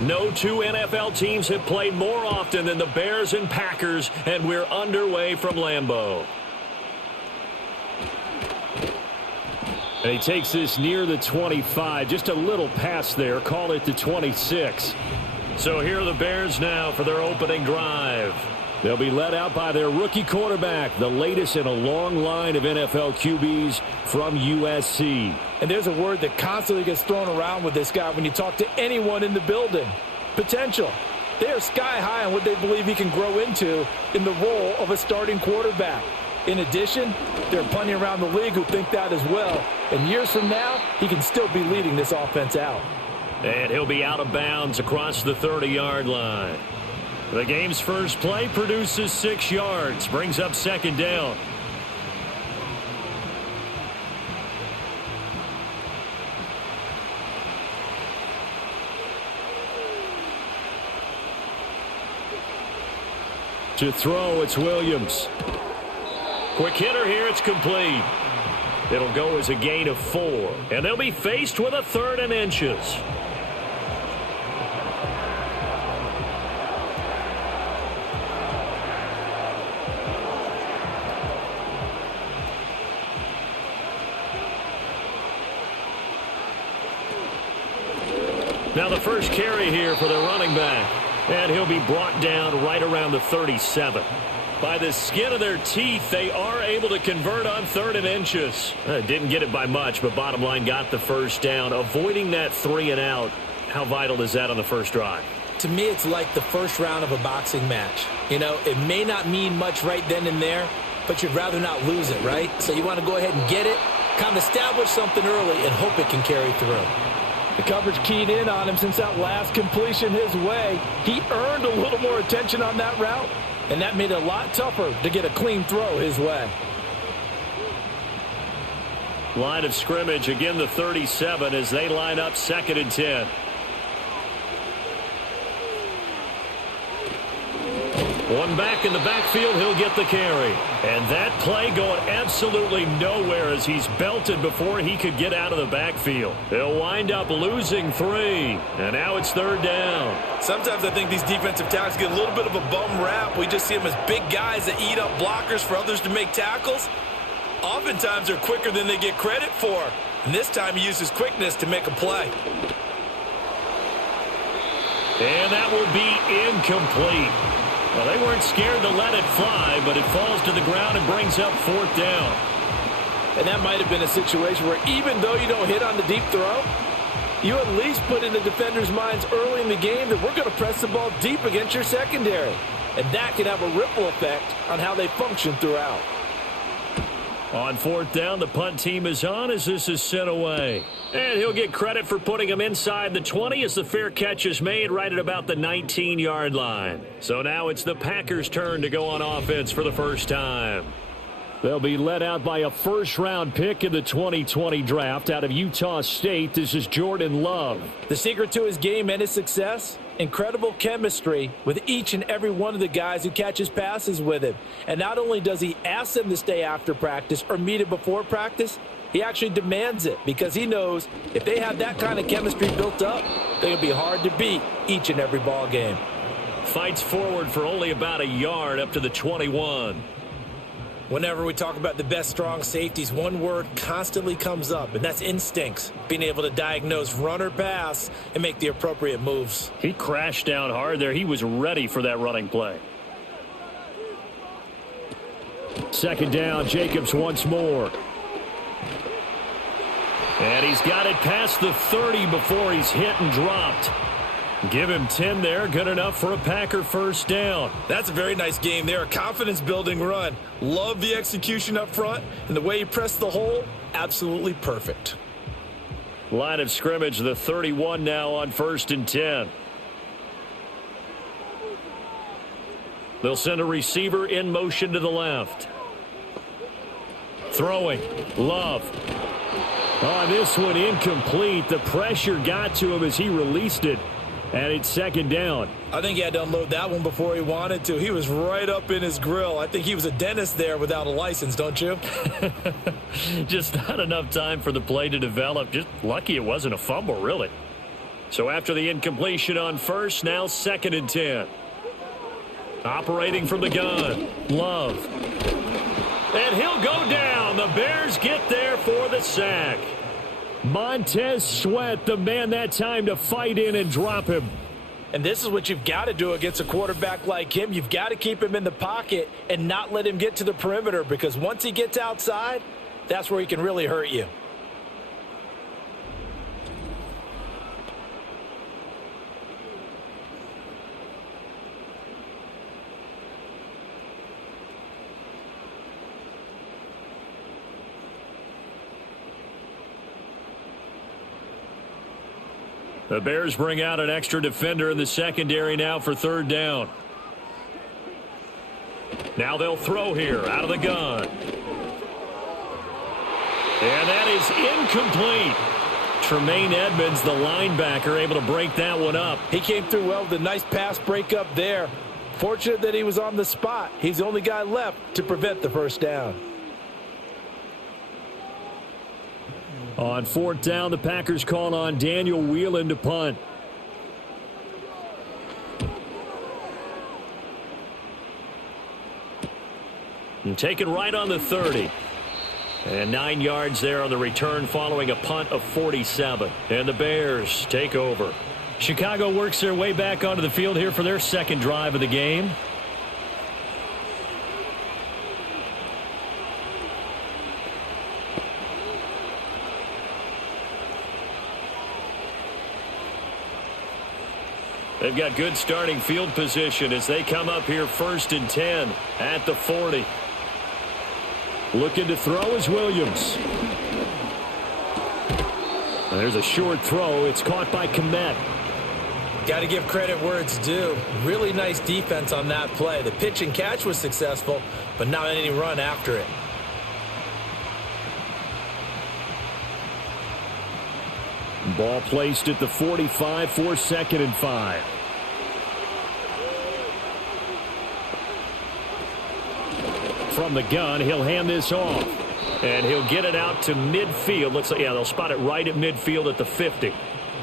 No two NFL teams have played more often than the Bears and Packers, and we're underway from Lambeau. And he takes this near the 25. Just a little pass there. Call it the 26. So here are the Bears now for their opening drive. They'll be led out by their rookie quarterback, the latest in a long line of NFL QBs from USC. And there's a word that constantly gets thrown around with this guy when you talk to anyone in the building. Potential. They are sky high on what they believe he can grow into in the role of a starting quarterback. In addition, there are plenty around the league who think that as well. And years from now, he can still be leading this offense out. And he'll be out of bounds across the 30-yard line. The game's first play produces 6 yards, brings up second down. To throw, it's Williams. Quick hitter here, it's complete. It'll go as a gain of 4, and they'll be faced with a 3rd and inches. Now the first carry here for the running back. And he'll be brought down right around the 37. By the skin of their teeth, they are able to convert on 3rd and inches. Didn't get it by much, but bottom line got the first down. Avoiding that 3 and out, how vital is that on the first drive? To me, it's like the first round of a boxing match. You know, it may not mean much right then and there, but you'd rather not lose it, right? So you want to go ahead and get it, kind of establish something early, and hope it can carry through. The coverage keyed in on him since that last completion his way. He earned a little more attention on that route, and that made it a lot tougher to get a clean throw his way. Line of scrimmage, again the 37 as they line up 2nd and 10. One back in the backfield, he'll get the carry. And that play going absolutely nowhere as he's belted before he could get out of the backfield. They'll wind up losing 3. And now it's 3rd down. Sometimes I think these defensive tackles get a little bit of a bum rap. We just see them as big guys that eat up blockers for others to make tackles. Oftentimes they're quicker than they get credit for. And this time he uses quickness to make a play. And that will be incomplete. Well, they weren't scared to let it fly, but it falls to the ground and brings up 4th down. And that might have been a situation where even though you don't hit on the deep throw, you at least put in the defenders' minds early in the game that we're going to press the ball deep against your secondary. And that can have a ripple effect on how they function throughout. On 4th down, the punt team is on as this is sent away. And he'll get credit for putting him inside the 20 as the fair catch is made right at about the 19-yard line. So now it's the Packers' turn to go on offense for the first time. They'll be led out by a first-round pick in the 2020 draft out of Utah State. This is Jordan Love. The secret to his game and his success? Incredible chemistry with each and every one of the guys who catches passes with him. And not only does he ask them to stay after practice or meet him before practice, he actually demands it because he knows if they have that kind of chemistry built up, they're going to be hard to beat each and every ball game. Fights forward for only about a yard up to the 21. Whenever we talk about the best strong safeties, one word constantly comes up, and that's instincts. Being able to diagnose run or pass and make the appropriate moves. He crashed down hard there. He was ready for that running play. 2nd down, Jacobs once more. And he's got it past the 30 before he's hit and dropped. Give him 10 there. Good enough for a Packer first down. That's a very nice game there. A confidence-building run. Love the execution up front. And the way he pressed the hole, absolutely perfect. Line of scrimmage, the 31 now on 1st and 10. They'll send a receiver in motion to the left. Throwing. Love. Oh, this one incomplete. The pressure got to him as he released it. And it's 2nd down. I think he had to unload that one before he wanted to. He was right up in his grill. I think he was a dentist there without a license, don't you? Just not enough time for the play to develop. Just lucky it wasn't a fumble, really. So after the incompletion on first, now 2nd and 10. Operating from the gun, Love. And he'll go down. The Bears get there for the sack. Montez Sweat, the man that time to fight in and drop him. And this is what you've got to do against a quarterback like him. You've got to keep him in the pocket and not let him get to the perimeter, because once he gets outside, that's where he can really hurt you. The Bears bring out an extra defender in the secondary now for 3rd down. Now they'll throw here out of the gun. And that is incomplete. Tremaine Edmonds, the linebacker, able to break that one up. He came through well with a nice pass breakup there. Fortunate that he was on the spot. He's the only guy left to prevent the 1st down. On 4th down, the Packers call on Daniel Whelan to punt. And taken right on the 30. And 9 yards there on the return following a punt of 47. And the Bears take over. Chicago works their way back onto the field here for their 2nd drive of the game. They've got good starting field position as they come up here 1st and 10 at the 40. Looking to throw is Williams. There's a short throw. It's caught by Kmet. Got to give credit where it's due. Really nice defense on that play. The pitch and catch was successful, but not any run after it. Ball placed at the 45 for 2nd and 5. From the gun, he'll hand this off. And he'll get it out to midfield. Looks like, yeah, they'll spot it right at midfield at the 50.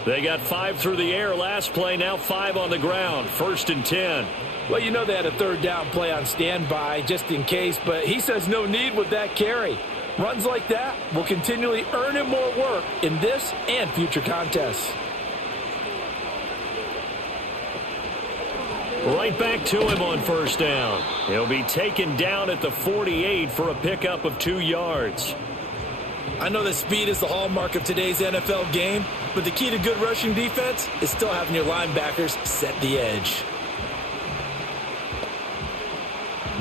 They got 5 through the air last play, now 5 on the ground. 1st and 10. Well, you know they had a 3rd down play on standby just in case, but he says no need with that carry. Runs like that will continually earn him more work in this and future contests. Right back to him on 1st down. He'll be taken down at the 48 for a pickup of 2 yards. I know that speed is the hallmark of today's NFL game, but the key to good rushing defense is still having your linebackers set the edge.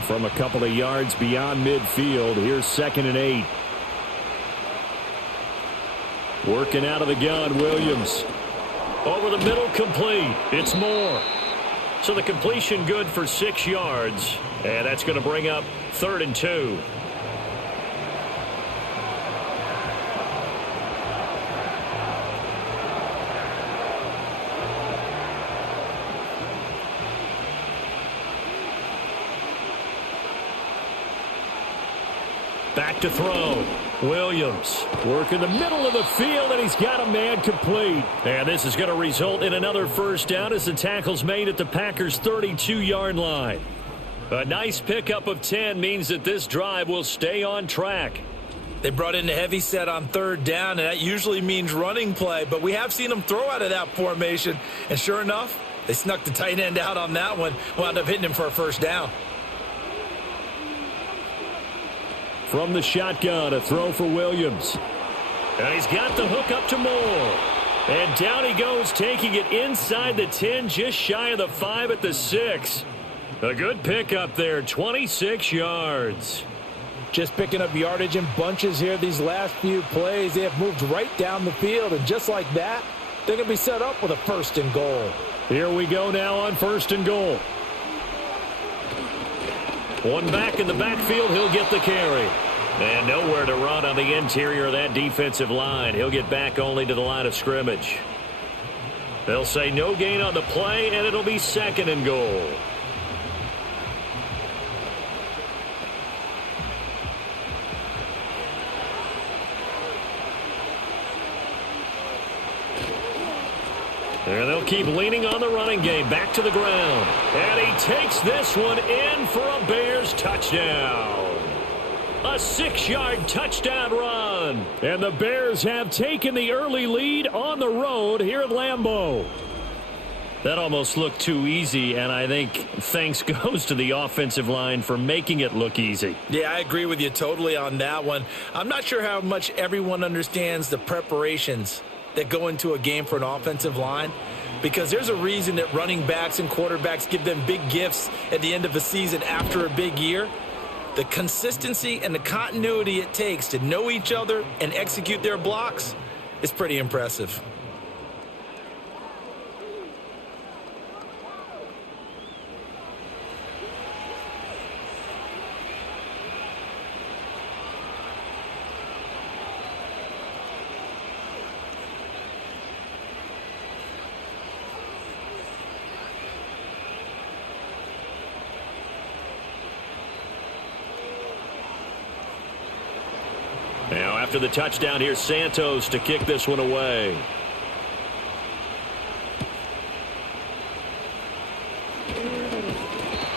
From a couple of yards beyond midfield, here's 2nd and 8. Working out of the gun, Williams. Over the middle, complete. It's Moore. So the completion good for 6 yards. And that's going to bring up 3rd and 2. Back to throw. Williams working the middle of the field, and he's got a man complete. And this is going to result in another 1st down as the tackle's made at the Packers' 32-yard line. A nice pickup of 10 means that this drive will stay on track. They brought in a heavy set on 3rd down, and that usually means running play, but we have seen them throw out of that formation, and sure enough, they snuck the tight end out on that one, wound up hitting him for a 1st down. From the shotgun, a throw for Williams. And he's got the hook up to Moore. And down he goes, taking it inside the 10, just shy of the 5 at the 6. A good pickup there, 26 yards. Just picking up yardage in bunches here these last few plays. They have moved right down the field, and just like that, they're going to be set up with a 1st and goal. Here we go now on 1st and goal. One back in the backfield, he'll get the carry. And nowhere to run on the interior of that defensive line. He'll get back only to the line of scrimmage. They'll say no gain on the play, and it'll be 2nd and goal. And they'll keep leaning on the running game. Back to the ground. And he takes this one in for a Bears touchdown. A 6-yard touchdown run. And the Bears have taken the early lead on the road here at Lambeau. That almost looked too easy, and I think thanks goes to the offensive line for making it look easy. Yeah, I agree with you totally on that one. I'm not sure how much everyone understands the preparations that go into a game for an offensive line, because there's a reason that running backs and quarterbacks give them big gifts at the end of the season after a big year. The consistency and the continuity it takes to know each other and execute their blocks is pretty impressive. Now after the touchdown, here's Santos to kick this one away.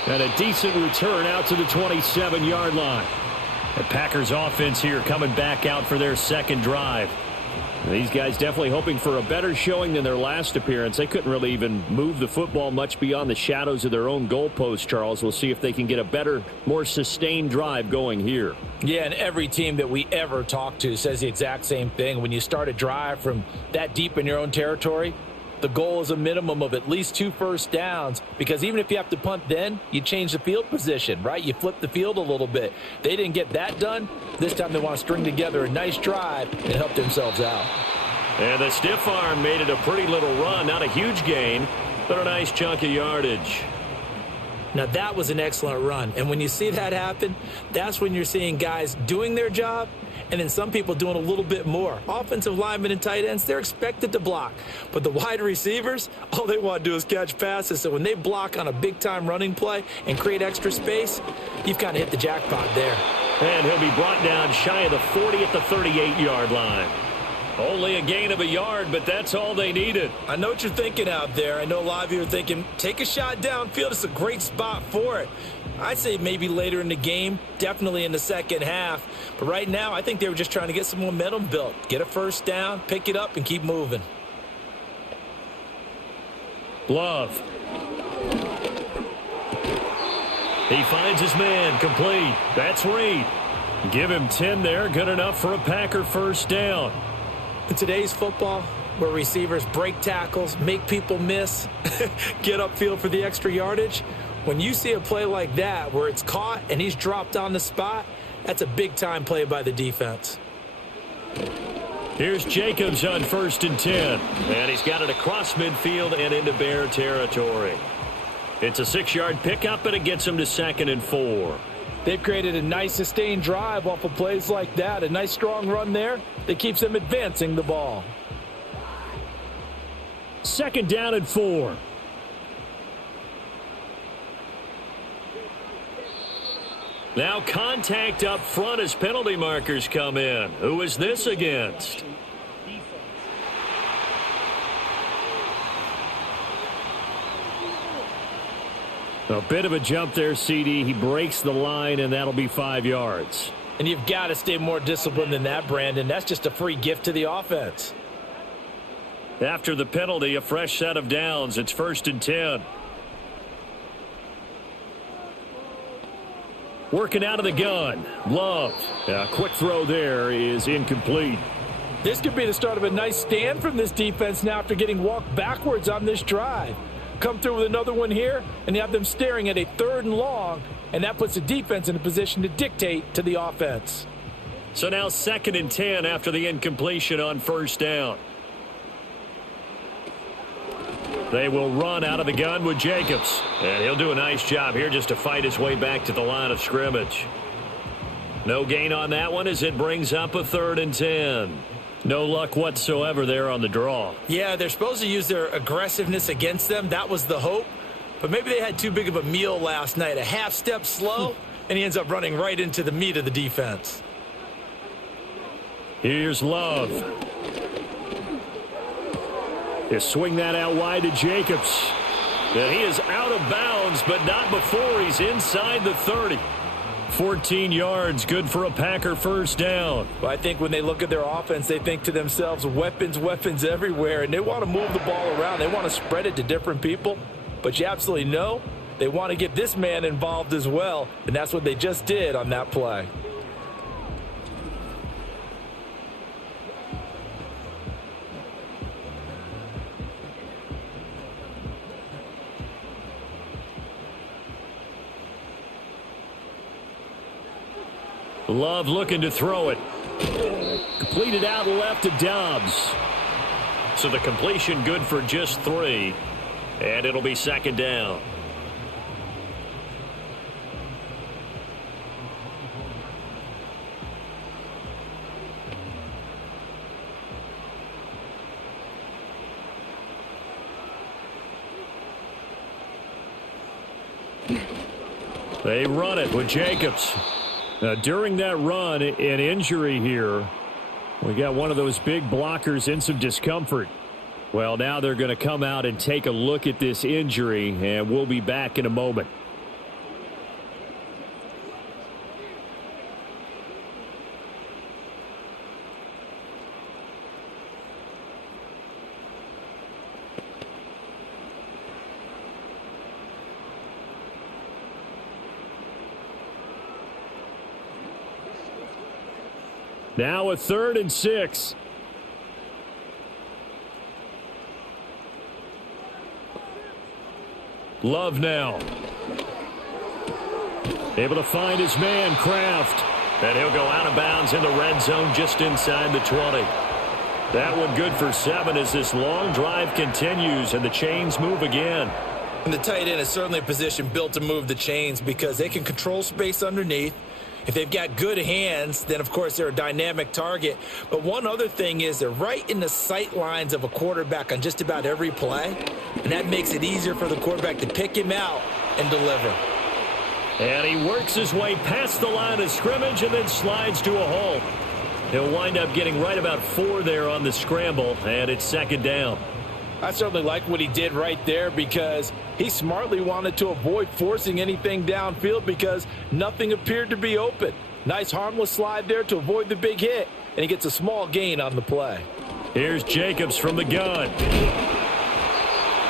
And a decent return out to the 27-yard line. The Packers offense here coming back out for their second drive. These guys definitely hoping for a better showing than their last appearance. They couldn't really even move the football much beyond the shadows of their own goalpost, Charles. We'll see if they can get a better, more sustained drive going here. Yeah, and every team that we ever talk to says the exact same thing. When you start a drive from that deep in your own territory, the goal is a minimum of at least 2 first downs, because even if you have to punt then, you change the field position, right? You flip the field a little bit. They didn't get that done. This time they want to string together a nice drive and help themselves out. And the stiff arm made it a pretty little run. Not a huge gain, but a nice chunk of yardage. Now that was an excellent run. And when you see that happen, that's when you're seeing guys doing their job and then some people doing a little bit more. Offensive linemen and tight ends, they're expected to block. But the wide receivers, all they want to do is catch passes. So when they block on a big-time running play and create extra space, you've kind of hit the jackpot there. And he'll be brought down shy of the 40 at the 38-yard line. Only a gain of a yard, but that's all they needed. I know what you're thinking out there. I know a lot of you are thinking, take a shot downfield. It's a great spot for it. I'd say maybe later in the game, definitely in the second half. But right now, I think they were just trying to get some momentum built. Get a first down, pick it up, and keep moving. Love. He finds his man, complete. That's Reed. Give him 10 there, good enough for a Packer first down. In today's football, where receivers break tackles, make people miss, get upfield for the extra yardage, when you see a play like that where it's caught and he's dropped on the spot, that's a big-time play by the defense. Here's Jacobs on 1st and 10. And he's got it across midfield and into Bear territory. It's a 6-yard pickup, and it gets him to 2nd and 4. They've created a nice sustained drive off of plays like that. A nice strong run there that keeps them advancing the ball. 2nd down and 4. Now contact up front as penalty markers come in. Who is this against? A bit of a jump there, CD. He breaks the line, and that'll be 5 yards. And you've got to stay more disciplined than that, Brandon. That's just a free gift to the offense. After the penalty, a fresh set of downs. It's 1st and 10. Working out of the gun. Love. A quick throw there is incomplete. This could be the start of a nice stand from this defense now after getting walked backwards on this drive. Come through with another one here, and you have them staring at a 3rd and long, and that puts the defense in a position to dictate to the offense. So now 2nd and 10 after the incompletion on 1st down. They will run out of the gun with Jacobs. And he'll do a nice job here just to fight his way back to the line of scrimmage. No gain on that one as it brings up a 3rd and 10. No luck whatsoever there on the draw. Yeah, they're supposed to use their aggressiveness against them. That was the hope. But maybe they had too big of a meal last night. A half step slow, and he ends up running right into the meat of the defense. Here's Love. He'll swing that out wide to Jacobs. And he is out of bounds, but not before he's inside the 30. 14 yards, good for a Packer first down. Well, I think when they look at their offense, they think to themselves, weapons, weapons everywhere, and they want to move the ball around. They want to spread it to different people, but you absolutely know they want to get this man involved as well, and that's what they just did on that play. Love looking to throw it. Completed out left to Dobbs. So the completion good for just 3. And it'll be second down. They run it with Jacobs. Now, during that run, an injury here. We got one of those big blockers in some discomfort. Well, now they're going to come out and take a look at this injury, and we'll be back in a moment. Now a 3rd and 6. Love now. Able to find his man, Kraft. And he'll go out of bounds in the red zone just inside the 20. That one good for 7 as this long drive continues and the chains move again. And the tight end is certainly a position built to move the chains because they can control space underneath. If they've got good hands, then, of course, they're a dynamic target. But one other thing is they're right in the sight lines of a quarterback on just about every play, and that makes it easier for the quarterback to pick him out and deliver. And he works his way past the line of scrimmage and then slides to a halt. He'll wind up getting right about 4 there on the scramble, and it's second down. I certainly like what he did right there because he smartly wanted to avoid forcing anything downfield because nothing appeared to be open. Nice harmless slide there to avoid the big hit, and he gets a small gain on the play. Here's Jacobs from the gun.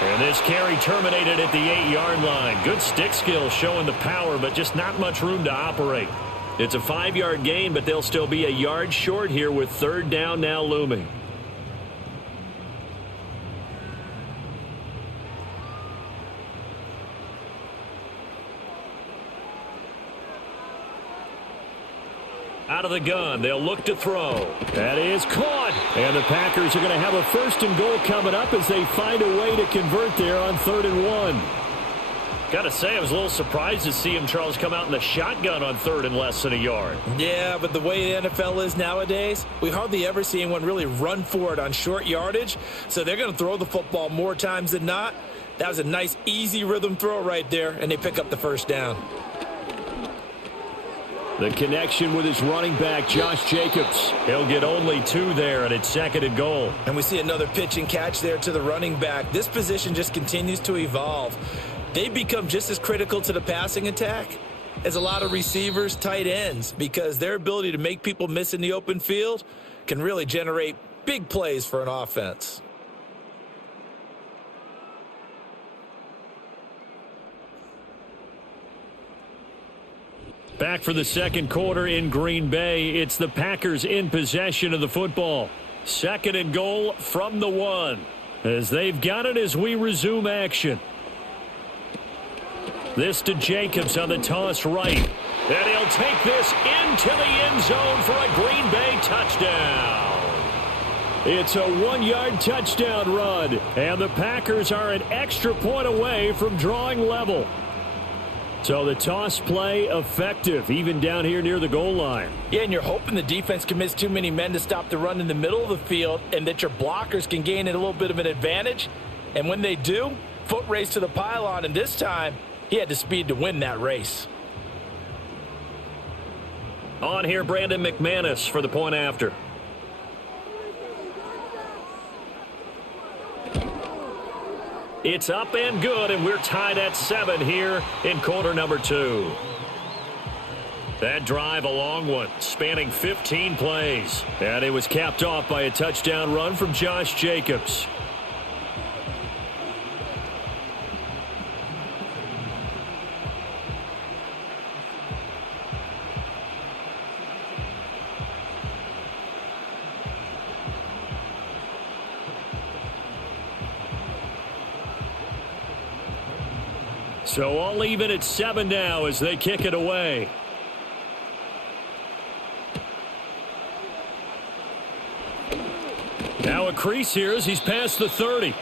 And this carry terminated at the 8-yard line. Good stick skill showing the power, but just not much room to operate. It's a 5-yard gain, but they'll still be a yard short here with 3rd down now looming. Out of the gun, they'll look to throw. That is caught. And the Packers are going to have a 1st and goal coming up as they find a way to convert there on 3rd and 1. Got to say, I was a little surprised to see him, Charles, come out in the shotgun on 3rd and less than a yard. Yeah, but the way the NFL is nowadays, we hardly ever see anyone really run for it on short yardage. So they're going to throw the football more times than not. That was a nice, easy rhythm throw right there, and they pick up the 1st down. The connection with his running back, Josh Jacobs. He'll get only 2 there, and it's 2nd and goal. And we see another pitch and catch there to the running back. This position just continues to evolve. They become just as critical to the passing attack as a lot of receivers, tight ends, because their ability to make people miss in the open field can really generate big plays for an offense. Back for the 2nd quarter in Green Bay. It's the Packers in possession of the football. 2nd and goal from the 1. As they've got it as we resume action. This to Jacobs on the toss right. And he'll take this into the end zone for a Green Bay touchdown. It's a 1-yard touchdown run. And the Packers are an extra point away from drawing level. So the toss play effective, even down here near the goal line. Yeah, and you're hoping the defense commits too many men to stop the run in the middle of the field and that your blockers can gain a little bit of an advantage. And when they do, foot race to the pylon, and this time he had the speed to win that race. On here, Brandon McManus for the point after. It's up and good, and we're tied at 7 here in quarter number 2. That drive, a long one, spanning 15 plays. And it was capped off by a touchdown run from Josh Jacobs. So all even at 7 now as they kick it away. Now a crease here as he's past the 30.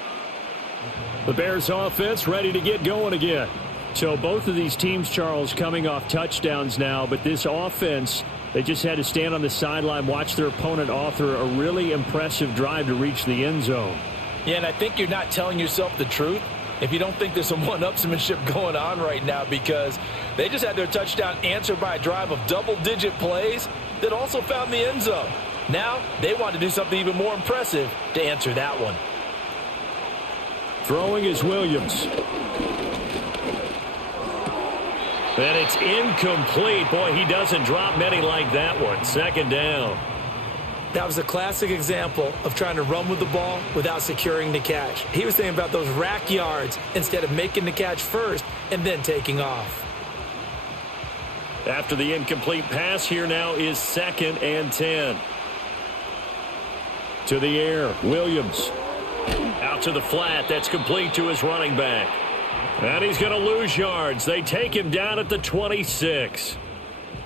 The Bears offense ready to get going again. So both of these teams, Charles, coming off touchdowns now, but this offense, they just had to stand on the sideline, watch their opponent author a really impressive drive to reach the end zone. Yeah, and I think you're not telling yourself the truth if you don't think there's some one-upsmanship going on right now, because they just had their touchdown answered by a drive of double-digit plays that also found the end zone. Now they want to do something even more impressive to answer that one. Throwing is Williams. And it's incomplete. Boy, he doesn't drop many like that one. Second down. That was a classic example of trying to run with the ball without securing the catch. He was thinking about those rack yards instead of making the catch first and then taking off. After the incomplete pass, here now is 2nd and 10. To the air, Williams. Out to the flat. That's complete to his running back. And he's going to lose yards. They take him down at the 26.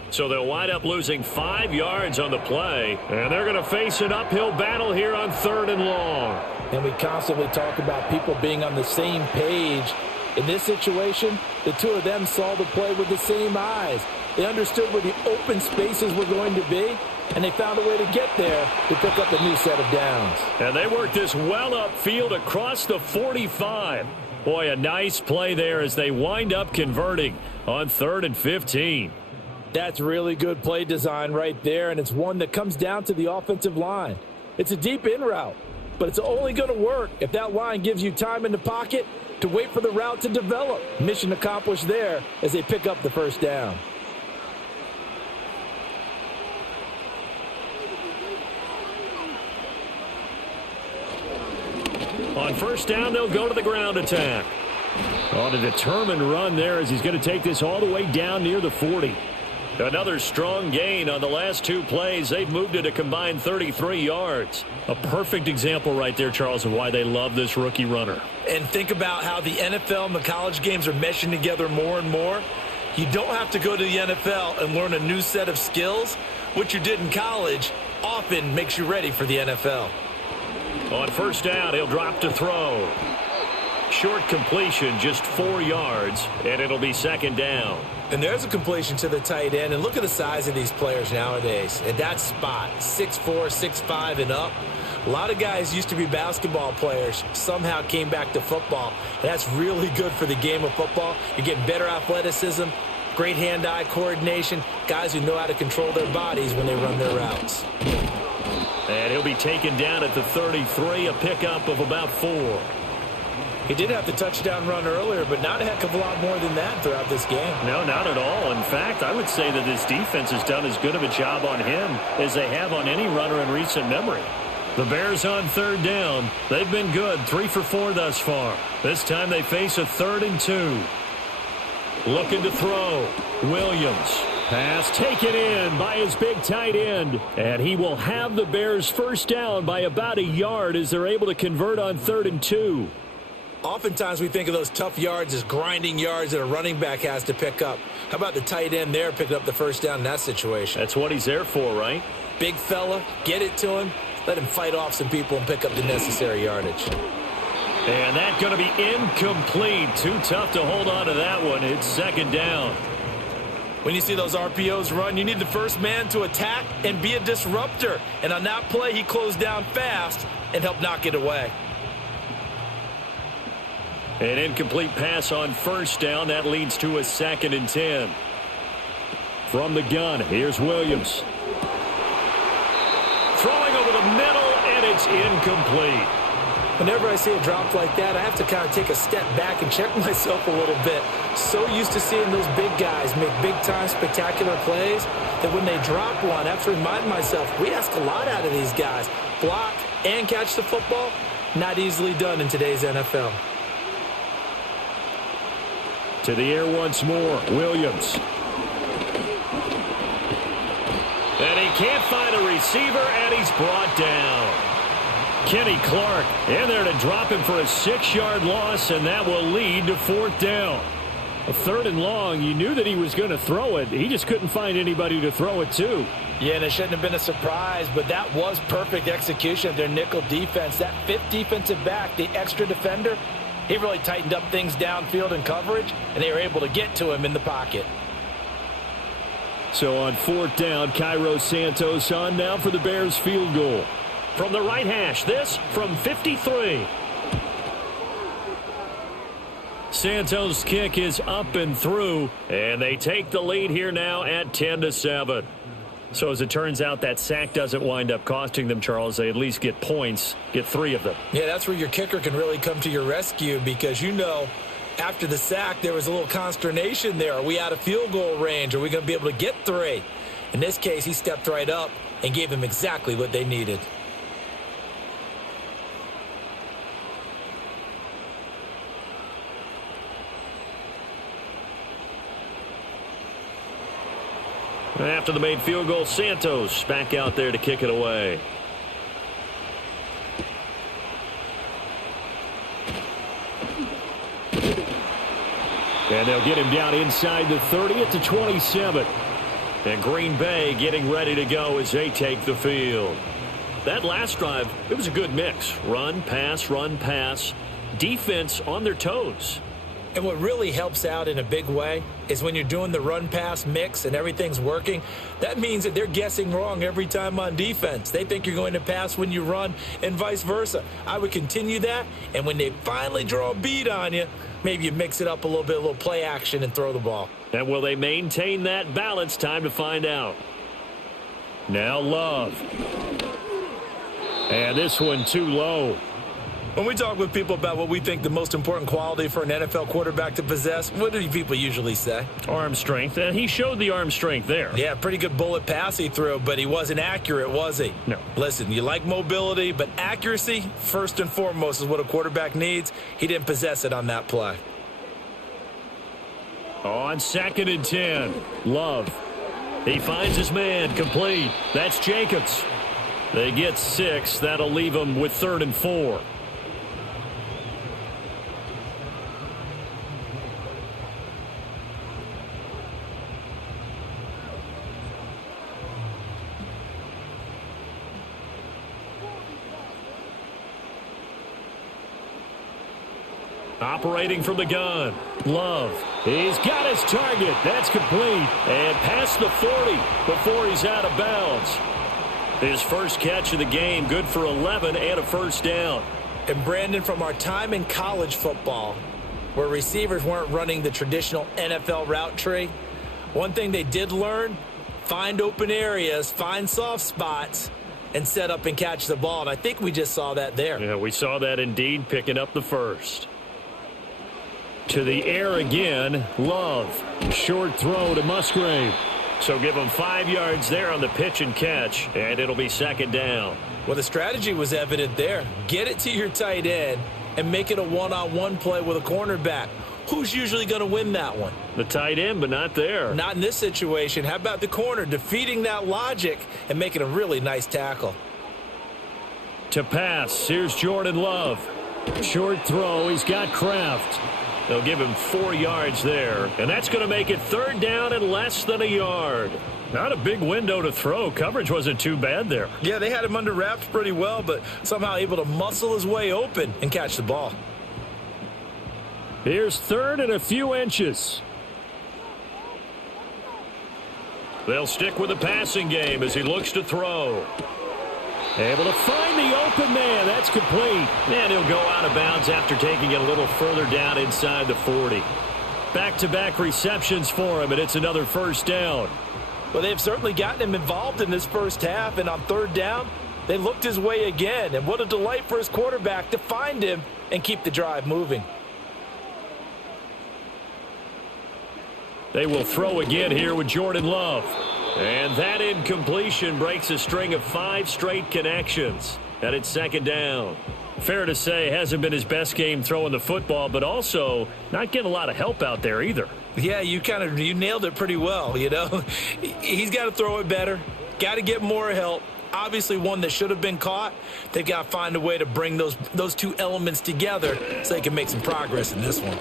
So they'll wind up losing 5 yards on the play. And they're going to face an uphill battle here on 3rd and long. And we constantly talk about people being on the same page. In this situation, the two of them saw the play with the same eyes. They understood where the open spaces were going to be, and they found a way to get there to pick up a new set of downs. And they worked this well upfield across the 45. Boy, a nice play there as they wind up converting on 3rd and 15. That's really good play design right there, and it's one that comes down to the offensive line. It's a deep in route, but it's only going to work if that line gives you time in the pocket to wait for the route to develop. Mission accomplished there as they pick up the first down. On first down, they'll go to the ground attack. On a determined run there as he's going to take this all the way down near the 40. Another strong gain on the last 2 plays. They've moved it a combined 33 yards. A perfect example right there, Charles, of why they love this rookie runner. And think about how the NFL and the college games are meshing together more and more. You don't have to go to the NFL and learn a new set of skills. What you did in college often makes you ready for the NFL. On first down, he'll drop to throw. Short completion, just 4 yards, and it'll be 2nd down. And there's a completion to the tight end, and look at the size of these players nowadays. At that spot, 6'4", 6'5", and up. A lot of guys used to be basketball players, somehow came back to football. And that's really good for the game of football. You're getting better athleticism, great hand-eye coordination, guys who know how to control their bodies when they run their routes. And he'll be taken down at the 33, a pickup of about 4. He did have the touchdown run earlier, but not a heck of a lot more than that throughout this game. No, not at all. In fact, I would say that this defense has done as good of a job on him as they have on any runner in recent memory. The Bears on 3rd down. They've been good, 3 for 4 thus far. This time they face a 3rd and 2. Looking to throw. Williams. Pass taken in by his big tight end. And he will have the Bears first down by about a yard as they're able to convert on 3rd and 2. Oftentimes we think of those tough yards as grinding yards that a running back has to pick up. How about the tight end there picking up the first down in that situation? That's what he's there for, right? Big fella, get it to him, let him fight off some people and pick up the necessary yardage. And that's going to be incomplete. Too tough to hold on to that one. It's 2nd down. When you see those RPOs run, you need the first man to attack and be a disruptor. And on that play, he closed down fast and helped knock it away. An incomplete pass on first down. That leads to a 2nd and 10. From the gun, here's Williams. Throwing over the middle, and it's incomplete. Whenever I see a drop like that, I have to kind of take a step back and check myself a little bit. So used to seeing those big guys make big-time spectacular plays that when they drop one, I have to remind myself, we ask a lot out of these guys. Block and catch the football, not easily done in today's NFL. To the air once more, Williams. And he can't find a receiver, and he's brought down. Kenny Clark in there to drop him for a 6-yard loss, and that will lead to 4th down. A 3rd and long, you knew that he was going to throw it. He just couldn't find anybody to throw it to. Yeah, and it shouldn't have been a surprise, but that was perfect execution of their nickel defense. That 5th defensive back, the extra defender, he really tightened up things downfield in coverage, and they were able to get to him in the pocket. So on 4th down, Cairo Santos on now for the Bears field goal. From the right hash, this from 53. Santos' kick is up and through, and they take the lead here now at 10-7. So as it turns out, that sack doesn't wind up costing them, Charles. They at least get points, get 3 of them. Yeah, that's where your kicker can really come to your rescue because, you know, after the sack, there was a little consternation there. Are we out of field goal range? Are we going to be able to get 3? In this case, he stepped right up and gave them exactly what they needed. After the made field goal, Santos back out there to kick it away. And they'll get him down inside the 30 at the 27. And Green Bay getting ready to go as they take the field. That last drive, it was a good mix. Run, pass, defense on their toes. And what really helps out in a big way is when you're doing the run-pass mix and everything's working, that means that they're guessing wrong every time on defense. They think you're going to pass when you run and vice versa. I would continue that, and when they finally draw a beat on you, maybe you mix it up a little bit, a little play action and throw the ball. And will they maintain that balance? Time to find out. Now Love. And this one too low. When we talk with people about what we think the most important quality for an NFL quarterback to possess, what do people usually say? Arm strength, and he showed the arm strength there. Yeah, pretty good bullet pass he threw, but he wasn't accurate, was he? No. Listen, you like mobility, but accuracy, first and foremost, is what a quarterback needs. He didn't possess it on that play. On 2nd and 10, Love. He finds his man, complete. That's Jacobs. They get 6. That'll leave them with 3rd and 4. Operating from the gun, Love. He's got his target. That's complete. And past the 40 before he's out of bounds. His first catch of the game, good for 11 and a 1st down. And Brandon, from our time in college football, where receivers weren't running the traditional NFL route tree, one thing they did learn, find open areas, find soft spots, and set up and catch the ball. And I think we just saw that there. Yeah, we saw that indeed, picking up the first. To the air again, Love. Short throw to Musgrave. So give him 5 yards there on the pitch and catch, and it'll be 2nd down. Well, the strategy was evident there. Get it to your tight end and make it a one-on-one play with a cornerback. Who's usually going to win that one? The tight end, but not there. Not in this situation. How about the corner defeating that logic and making a really nice tackle? To pass, here's Jordan Love. Short throw, he's got Kraft. They'll give him 4 yards there, and that's going to make it 3rd down and less than a yard. Not a big window to throw. Coverage wasn't too bad there. Yeah, they had him under wraps pretty well, but somehow able to muscle his way open and catch the ball. Here's 3rd and a few inches. They'll stick with the passing game as he looks to throw. Able to find the open man. That's complete. And he'll go out of bounds after taking it a little further down inside the 40. Back-to-back receptions for him, and it's another 1st down. Well, they've certainly gotten him involved in this first half, and on 3rd down, They looked his way again, and what a delight for his quarterback to find him and keep the drive moving. They will throw again here with Jordan Love. And that incompletion breaks a string of 5 straight connections. And it's second down. Fair to say, hasn't been his best game throwing the football, but also not getting a lot of help out there either. Yeah, you nailed it pretty well, you know. He's got to throw it better, got to get more help. Obviously one that should have been caught. They've got to find a way to bring those two elements together so they can make some progress in this one.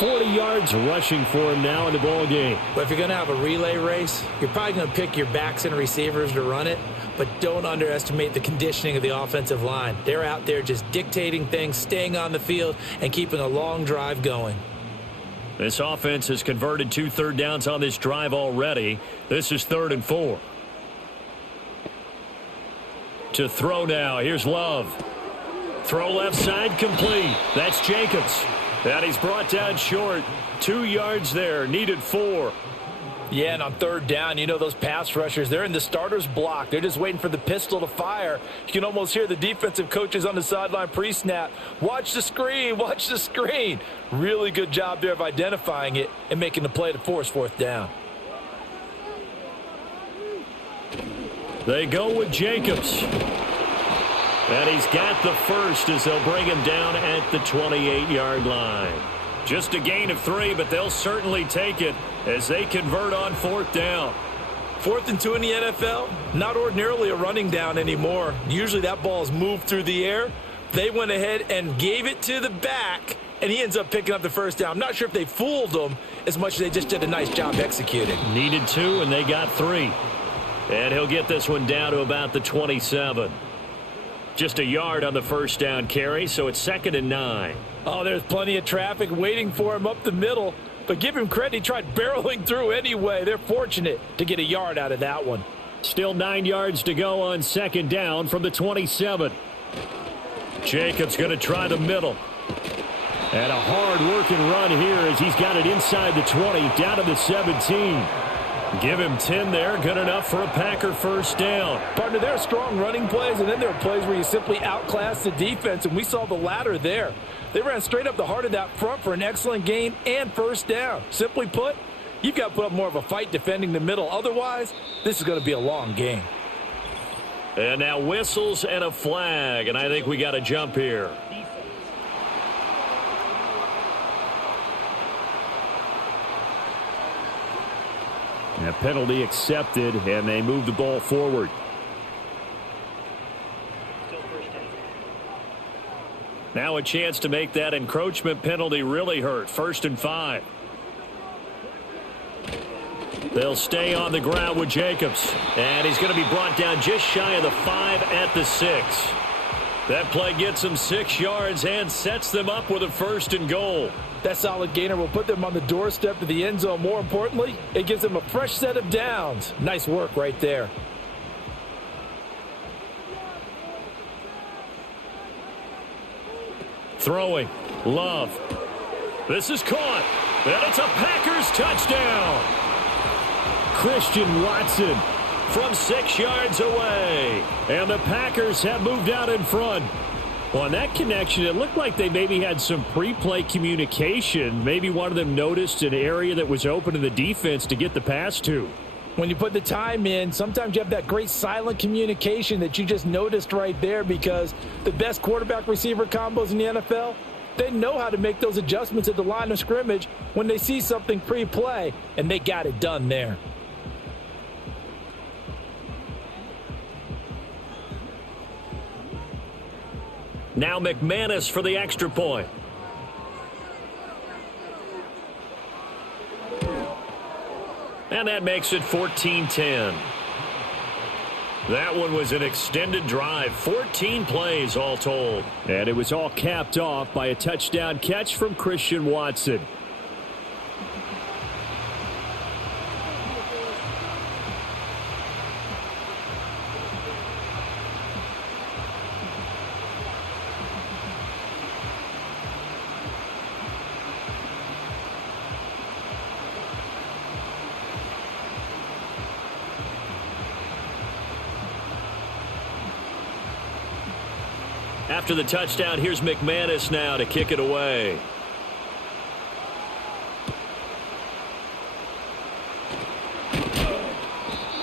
40 yards rushing for him now in the ball game. But if you're going to have a relay race, you're probably going to pick your backs and receivers to run it, but don't underestimate the conditioning of the offensive line. They're out there just dictating things, staying on the field, and keeping a long drive going. This offense has converted 2 third downs on this drive already. This is 3rd and 4. To throw now. Here's Love. Throw left side complete. That's Jacobs. And he's brought down short. 2 yards there. Needed 4. Yeah, and on 3rd down, you know those pass rushers, they're in the starter's block. They're just waiting for the pistol to fire. You can almost hear the defensive coaches on the sideline pre-snap. Watch the screen. Watch the screen. Really good job there of identifying it and making the play to force 4th down. They go with Jacobs. And he's got the first as they'll bring him down at the 28-yard line. Just a gain of 3, but they'll certainly take it as they convert on 4th down. 4th and 2 in the NFL, not ordinarily a running down anymore. Usually that ball is moved through the air. They went ahead and gave it to the back, and he ends up picking up the first down. I'm not sure if they fooled him as much as they just did a nice job executing. Needed 2, and they got 3. And he'll get this one down to about the 27. Just a yard on the first down carry, so it's 2nd and 9. Oh, there's plenty of traffic waiting for him up the middle. But give him credit, he tried barreling through anyway. They're fortunate to get a yard out of that one. Still 9 yards to go on 2nd down from the 27. Jacobs going to try the middle. And a hard-working run here as he's got it inside the 20, down to the 17. Give him 10 there. Good enough for a Packer first down. Partner, there are strong running plays, and then there are plays where you simply outclass the defense, and we saw the latter there. They ran straight up the heart of that front for an excellent gain and first down. Simply put, you've got to put up more of a fight defending the middle. Otherwise, this is going to be a long game. And now whistles and a flag, and I think we got a jump here. A penalty accepted, and they move the ball forward. Now a chance to make that encroachment penalty really hurt. 1st and 5. They'll stay on the ground with Jacobs. And he's going to be brought down just shy of the 5 at the 6. That play gets them 6 yards and sets them up with a 1st and goal. That solid gainer will put them on the doorstep to the end zone. More importantly, it gives them a fresh set of downs. Nice work right there. Throwing. Love. This is caught. And it's a Packers touchdown. Christian Watson from 6 yards away. And the Packers have moved out in front. On that connection, it looked like they maybe had some pre-play communication. Maybe one of them noticed an area that was open in the defense to get the pass to. When you put the time in, sometimes you have that great silent communication that you just noticed right there, because the best quarterback-receiver combos in the NFL, they know how to make those adjustments at the line of scrimmage when they see something pre-play, and they got it done there. Now McManus for the extra point. And that makes it 14-10. That one was an extended drive, 14 plays all told. And it was all capped off by a touchdown catch from Christian Watson. After the touchdown, here's McManus now to kick it away.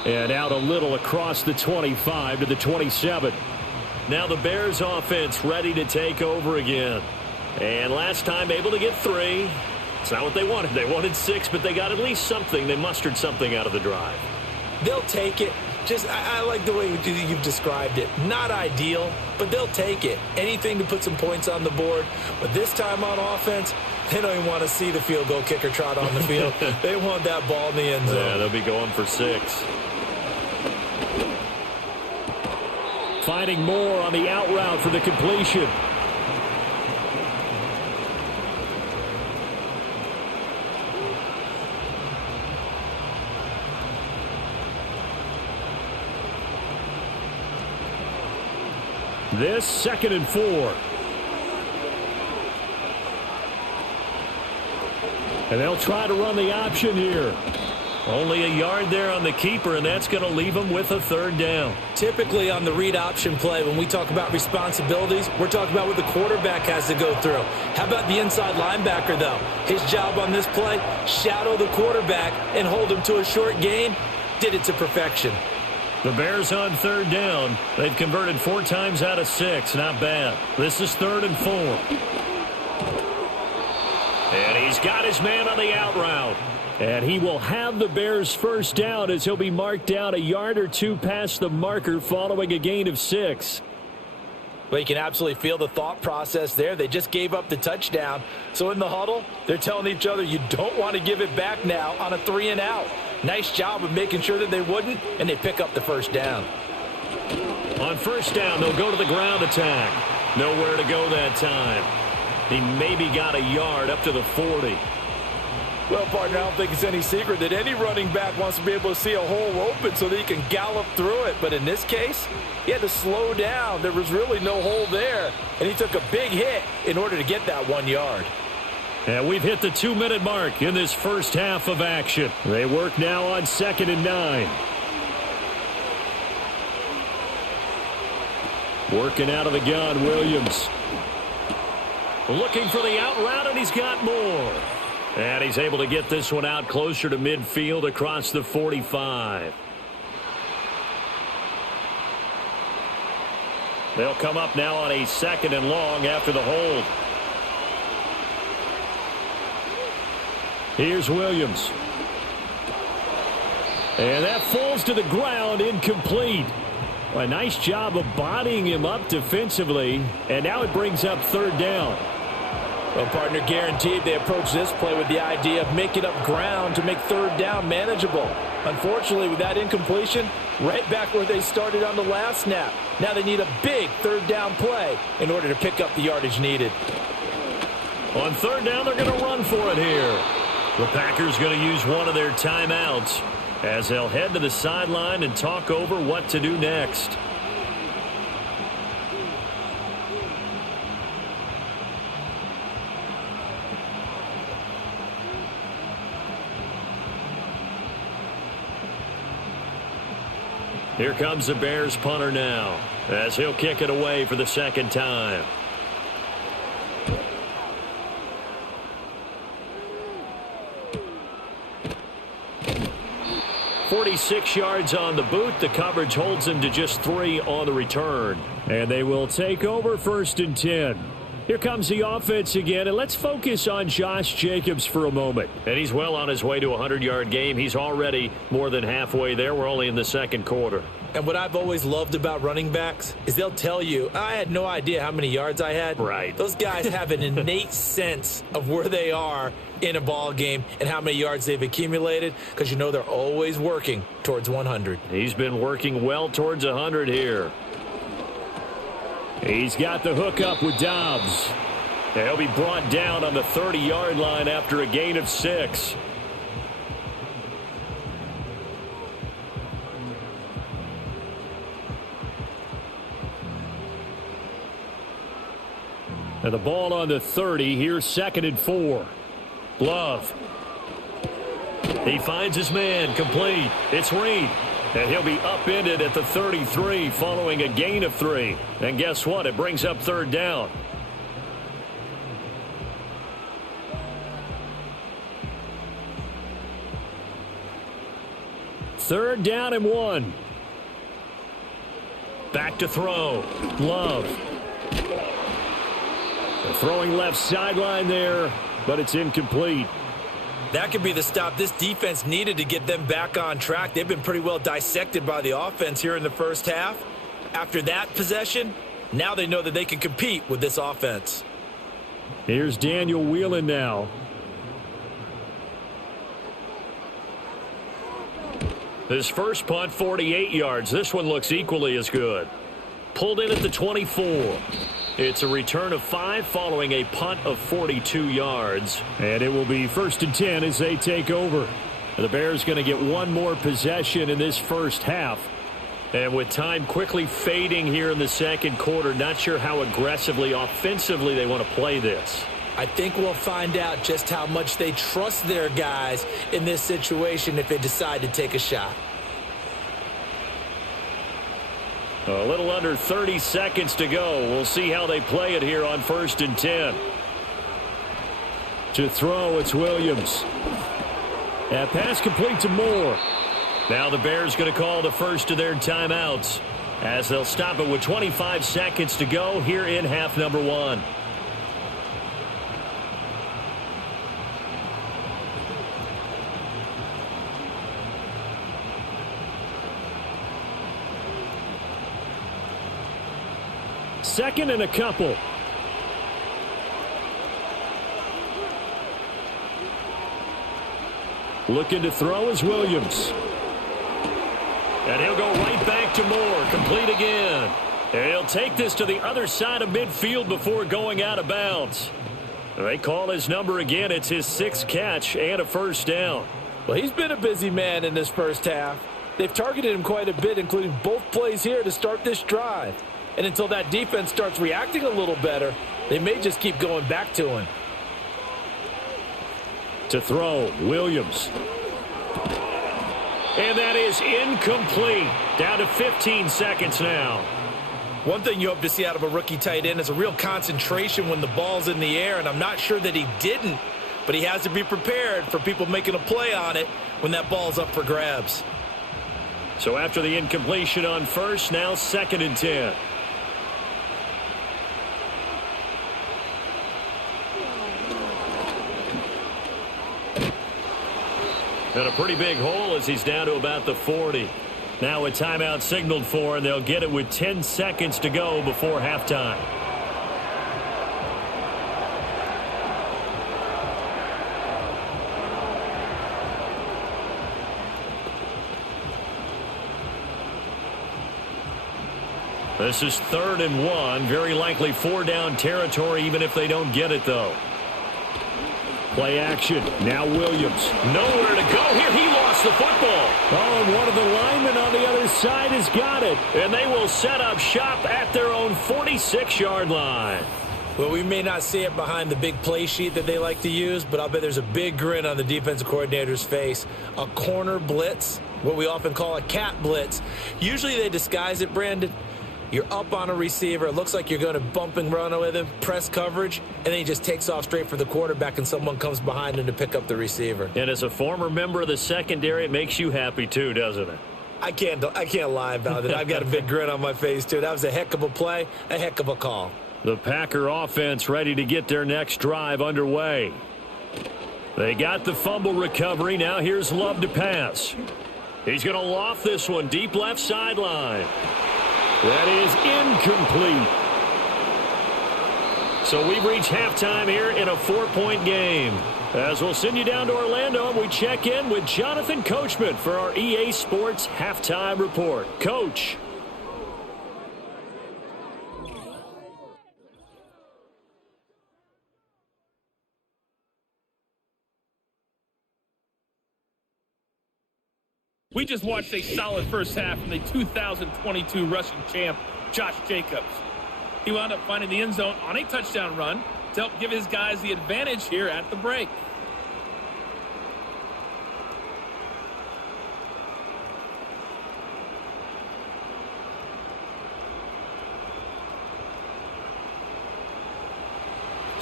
And out a little across the 25 to the 27. Now the Bears offense ready to take over again. And last time able to get 3. It's not what they wanted. They wanted 6, but they got at least something. They mustered something out of the drive. They'll take it. I like the way you've described it. Not ideal, but they'll take it. Anything to put some points on the board. But this time on offense, they don't even want to see the field goal kicker trot on the field. They want that ball in the end zone. Yeah, they'll be going for 6. Finding more on the out route for the completion. This 2nd and 4. And they'll try to run the option here. Only a yard there on the keeper, and that's going to leave them with a 3rd down. Typically on the read option play, when we talk about responsibilities, we're talking about what the quarterback has to go through. How about the inside linebacker, though? His job on this play, shadow the quarterback and hold him to a short gain. Did it to perfection. The Bears on 3rd down. They've converted 4 times out of 6. Not bad. This is 3rd and 4. And he's got his man on the out route. And he will have the Bears' 1st down as he'll be marked down a yard or 2 past the marker following a gain of 6. Well, you can absolutely feel the thought process there. They just gave up the touchdown. So in the huddle, they're telling each other, you don't want to give it back now on a 3 and out. Nice job of making sure that they wouldn't, and they pick up the 1st down. On 1st down, they'll go to the ground attack. Nowhere to go that time. He maybe got a yard up to the 40. Well, partner, I don't think it's any secret that any running back wants to be able to see a hole open so that he can gallop through it. But in this case, he had to slow down. There was really no hole there, and he took a big hit in order to get that 1 yard. And we've hit the 2-minute mark in this first half of action. They work now on 2nd and 9. Working out of the gun, Williams. Looking for the out route, and he's got more. And he's able to get this one out closer to midfield across the 45. They'll come up now on a 2nd and long after the hold. Here's Williams. And that falls to the ground, incomplete. A nice job of bodying him up defensively. And now it brings up 3rd down. Well, partner, guaranteed they approach this play with the idea of making up ground to make 3rd down manageable. Unfortunately, with that incompletion, right back where they started on the last snap. Now they need a big 3rd down play in order to pick up the yardage needed. On 3rd down, they're going to run for it here. The Packers going to use one of their timeouts as they'll head to the sideline and talk over what to do next. Here comes the Bears punter now as he'll kick it away for the 2nd time. 46 yards on the boot. The coverage holds him to just 3 on the return. And they will take over 1st and 10. Here comes the offense again, and let's focus on Josh Jacobs for a moment. And he's well on his way to a 100-yard game. He's already more than halfway there. We're only in the 2nd quarter. And what I've always loved about running backs is they'll tell you, I had no idea how many yards I had. Right. Those guys have an innate sense of where they are in a ball game and how many yards they've accumulated because you know they're always working towards 100. He's been working well towards 100 here. He's got the hook up with Dobbs. He'll be brought down on the 30-yard line after a gain of 6. And the ball on the 30. Here's 2nd and 4. Love. He finds his man, complete. It's Reed. And he'll be upended at the 33 following a gain of 3. And guess what? It brings up third down. Third down and 1. Back to throw. Love. Throwing left sideline there, but it's incomplete. That could be the stop this defense needed to get them back on track. They've been pretty well dissected by the offense here in the first half. After that possession, now they know that they can compete with this offense. Here's Daniel Whelan now. His first punt, 48 yards. This one looks equally as good. Pulled in at the 24. It's a return of 5 following a punt of 42 yards. And it will be 1st and 10 as they take over. The Bears going to get one more possession in this first half. And with time quickly fading here in the second quarter, not sure how aggressively, offensively they want to play this. I think we'll find out just how much they trust their guys in this situation if they decide to take a shot. A little under 30 seconds to go. We'll see how they play it here on 1st and 10. To throw, it's Williams. That pass complete to Moore. Now the Bears going to call the first of their timeouts as they'll stop it with 25 seconds to go here in half number 1. Second and a couple. Looking to throw is Williams. And he'll go right back to Moore. Complete again. And he'll take this to the other side of midfield before going out of bounds. They call his number again. It's his 6th catch and a first down. Well, he's been a busy man in this first half. They've targeted him quite a bit, including both plays here to start this drive. And until that defense starts reacting a little better, they may just keep going back to him. To throw, Williams. And that is incomplete. Down to 15 seconds now. One thing you hope to see out of a rookie tight end is a real concentration when the ball's in the air, and I'm not sure that he didn't, but he has to be prepared for people making a play on it when that ball's up for grabs. So after the incompletion on first, now 2nd and 10. And a pretty big hole as he's down to about the 40. Now a timeout signaled for, and they'll get it with 10 seconds to go before halftime. This is 3rd and 1. Very likely 4-down territory, even if they don't get it, though. Play action. Now Williams. Nowhere to go here. He lost the football. Oh, and one of the linemen on the other side has got it. And they will set up shop at their own 46-yard line. Well, we may not see it behind the big play sheet that they like to use, but I'll bet there's a big grin on the defensive coordinator's face. A corner blitz, what we often call a cat blitz. Usually they disguise it, Brandon. You're up on a receiver. It looks like you're going to bump and run with him, press coverage, and then he just takes off straight for the quarterback, and someone comes behind him to pick up the receiver. And as a former member of the secondary, it makes you happy too, doesn't it? I can't lie about it. I've got a big grin on my face, too. That was a heck of a play, a heck of a call. The Packer offense ready to get their next drive underway. They got the fumble recovery. Now here's Love to pass. He's going to loft this one deep left sideline. That is incomplete. So we've reached halftime here in a 4-point game. As we'll send you down to Orlando, and we check in with Jonathan Coachman for our EA Sports Halftime Report. Coach. We just watched a solid first half from the 2022 rushing champ, Josh Jacobs. He wound up finding the end zone on a touchdown run to help give his guys the advantage here at the break.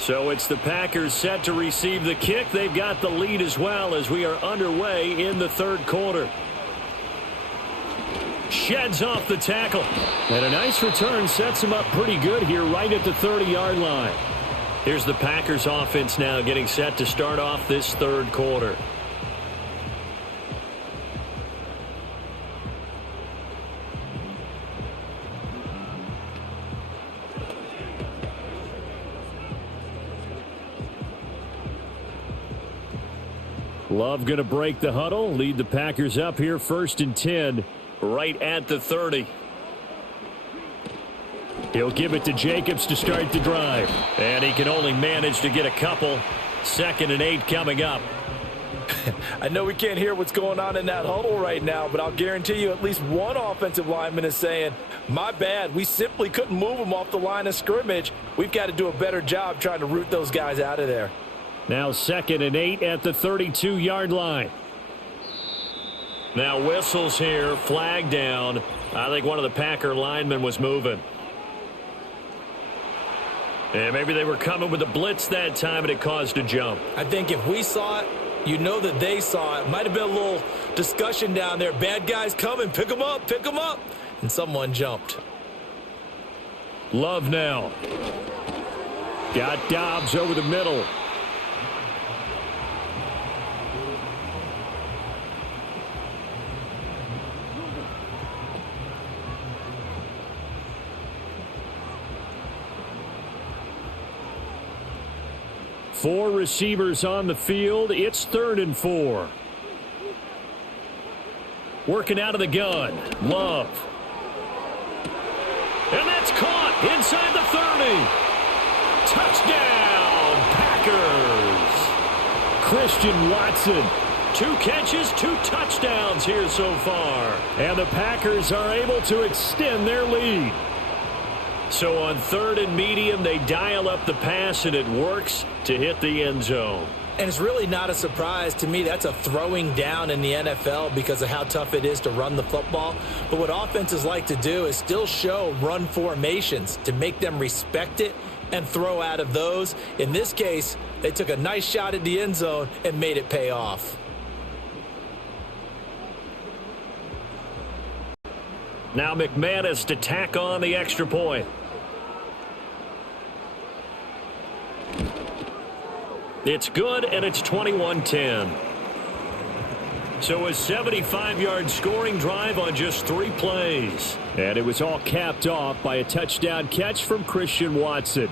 So it's the Packers set to receive the kick. They've got the lead as well as we are underway in the third quarter. Sheds off the tackle. And a nice return sets him up pretty good here right at the 30-yard line. Here's the Packers offense now getting set to start off this third quarter. Love going to break the huddle, lead the Packers up here 1st and 10, right at the 30. He'll give it to Jacobs to start the drive. And he can only manage to get a couple. 2nd and 8 coming up. I know we can't hear what's going on in that huddle right now, but I'll guarantee you at least one offensive lineman is saying, my bad, we simply couldn't move them off the line of scrimmage. We've got to do a better job trying to root those guys out of there. Now 2nd and 8 at the 32-yard line. Now whistles here, flag down. I think one of the Packer linemen was moving. And maybe they were coming with a blitz that time and it caused a jump. I think if we saw it, you know that they saw it. Might have been a little discussion down there. Bad guys coming, pick them up, pick them up. And someone jumped. Love now. Got Dobbs over the middle. Four receivers on the field. It's 3rd and 4. Working out of the gun. Love. And that's caught inside the 30. Touchdown, Packers. Christian Watson. 2 catches, 2 touchdowns here so far. And the Packers are able to extend their lead. So on 3rd and medium, they dial up the pass, and it works to hit the end zone. And it's really not a surprise to me. That's a throwing down in the NFL because of how tough it is to run the football. But what offenses like to do is still show run formations to make them respect it and throw out of those. In this case, they took a nice shot at the end zone and made it pay off. Now McManus to tack on the extra point. It's good, and it's 21-10. So a 75-yard scoring drive on just 3 plays. And it was all capped off by a touchdown catch from Christian Watson.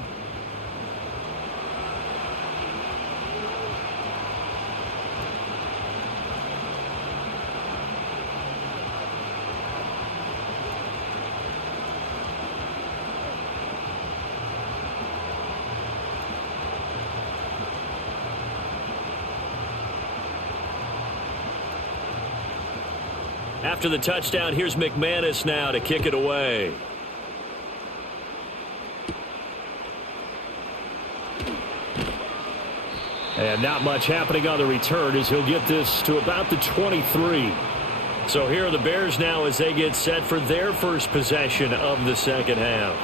After the touchdown, here's McManus now to kick it away. And not much happening on the return as he'll get this to about the 23. So here are the Bears now as they get set for their first possession of the second half.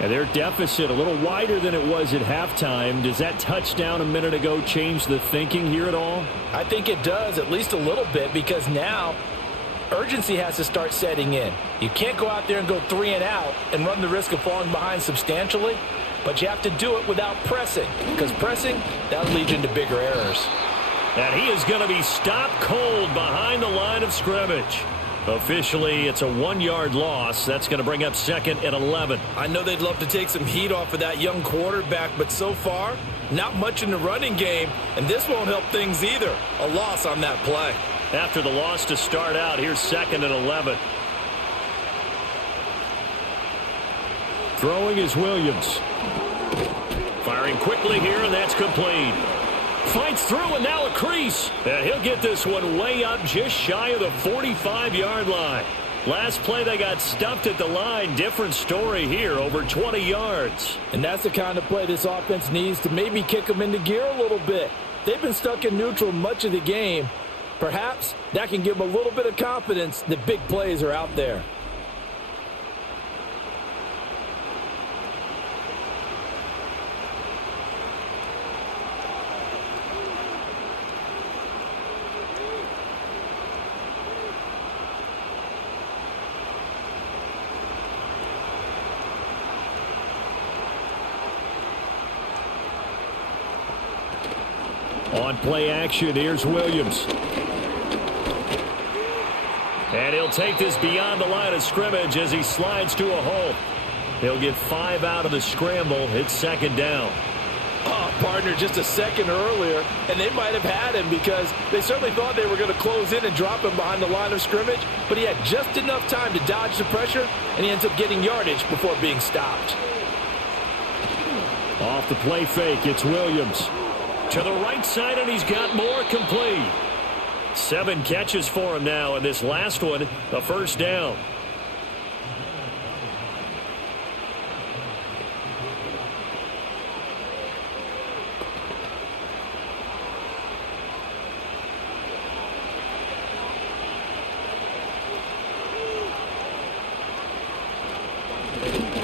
And their deficit a little wider than it was at halftime. Does that touchdown a minute ago change the thinking here at all? I think it does, at least a little bit, because now urgency has to start setting in. You can't go out there and go 3 and out and run the risk of falling behind substantially, but you have to do it without pressing, because pressing, that'll lead you into bigger errors. And he is going to be stopped cold behind the line of scrimmage. Officially, it's a 1-yard loss. That's going to bring up 2nd and 11. I know they'd love to take some heat off of that young quarterback, but so far, not much in the running game, and this won't help things either. A loss on that play. After the loss to start out, here's 2nd and 11. Throwing is Williams. Firing quickly here, and that's complete. Fights through, and now a crease. And he'll get this one way up just shy of the 45-yard line. Last play, they got stuffed at the line. Different story here, over 20 yards. And that's the kind of play this offense needs to maybe kick them into gear a little bit. They've been stuck in neutral much of the game. Perhaps that can give them a little bit of confidence that big plays are out there. On play action, here's Williams. And he'll take this beyond the line of scrimmage as he slides to a hole. He'll get 5 out of the scramble. It's second down. Oh, partner, just a second earlier, and they might have had him because they certainly thought they were going to close in and drop him behind the line of scrimmage, but he had just enough time to dodge the pressure, and he ends up getting yardage before being stopped. Off the play fake, it's Williams. To the right side, and he's got more, complete. 7 catches for him now, and this last one, a first down.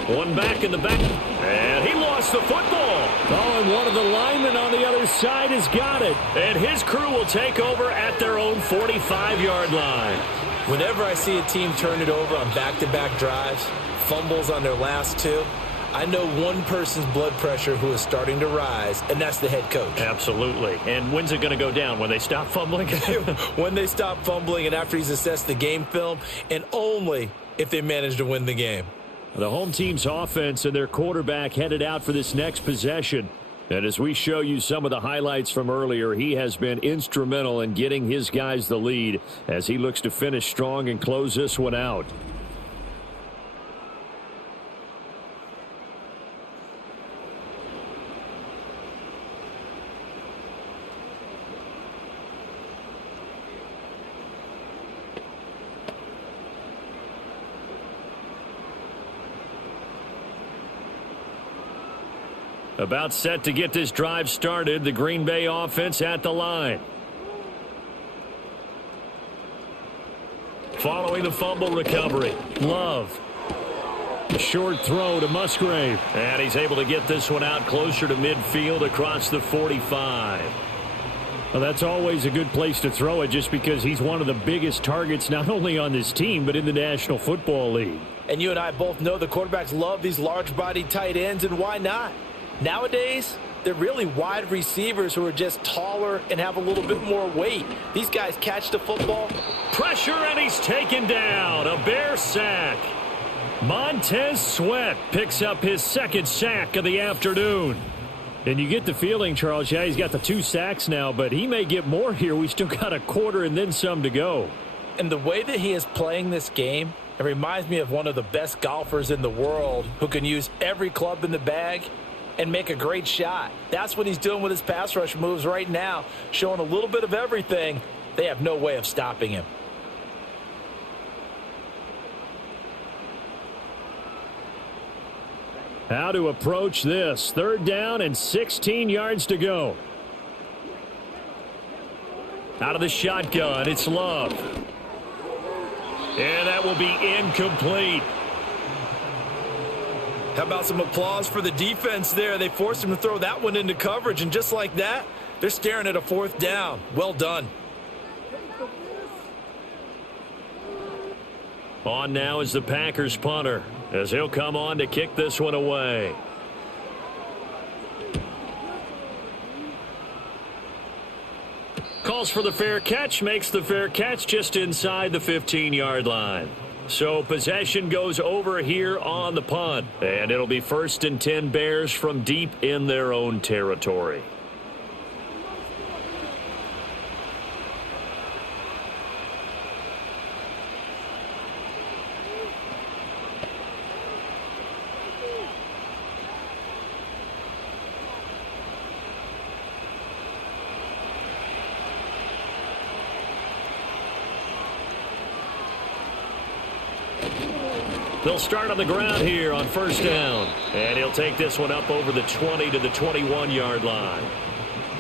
One back in the back, and he lost the football. Oh, and one of the linemen on the other side has got it. And his crew will take over at their own 45-yard line. Whenever I see a team turn it over on back-to-back drives, fumbles on their last 2, I know one person's blood pressure who is starting to rise, and that's the head coach. Absolutely. And when's it going to go down? When they stop fumbling? When they stop fumbling and after he's assessed the game film, and only if they manage to win the game. The home team's offense and their quarterback headed out for this next possession. And as we show you some of the highlights from earlier, he has been instrumental in getting his guys the lead as he looks to finish strong and close this one out. About set to get this drive started. The Green Bay offense at the line. Following the fumble recovery, Love. A short throw to Musgrave. And he's able to get this one out closer to midfield across the 45. Well, that's always a good place to throw it just because he's one of the biggest targets not only on this team but in the National Football League. And you and I both know the quarterbacks love these large-bodied tight ends, and why not? Nowadays, they're really wide receivers who are just taller and have a little bit more weight. These guys catch the football. Pressure, and he's taken down. A Bear sack. Montez Sweat picks up his second sack of the afternoon. And you get the feeling, Charles, yeah, he's got the 2 sacks now, but he may get more here. We still got a quarter and then some to go. And the way that he is playing this game, it reminds me of one of the best golfers in the world who can use every club in the bag and make a great shot. That's what he's doing with his pass rush moves right now, showing a little bit of everything. They have no way of stopping him. How to approach this. 3rd down and 16 yards to go. Out of the shotgun, it's Love. And that will be incomplete. How about some applause for the defense there? They forced him to throw that one into coverage, and just like that, they're staring at a 4th down. Well done. On now is the Packers punter as he'll come on to kick this one away. Calls for the fair catch, makes the fair catch just inside the 15-yard line. So possession goes over here on the punt, and it'll be 1st and 10 Bears from deep in their own territory. They'll start on the ground here on 1st down. And he'll take this one up over the 20 to the 21-yard line.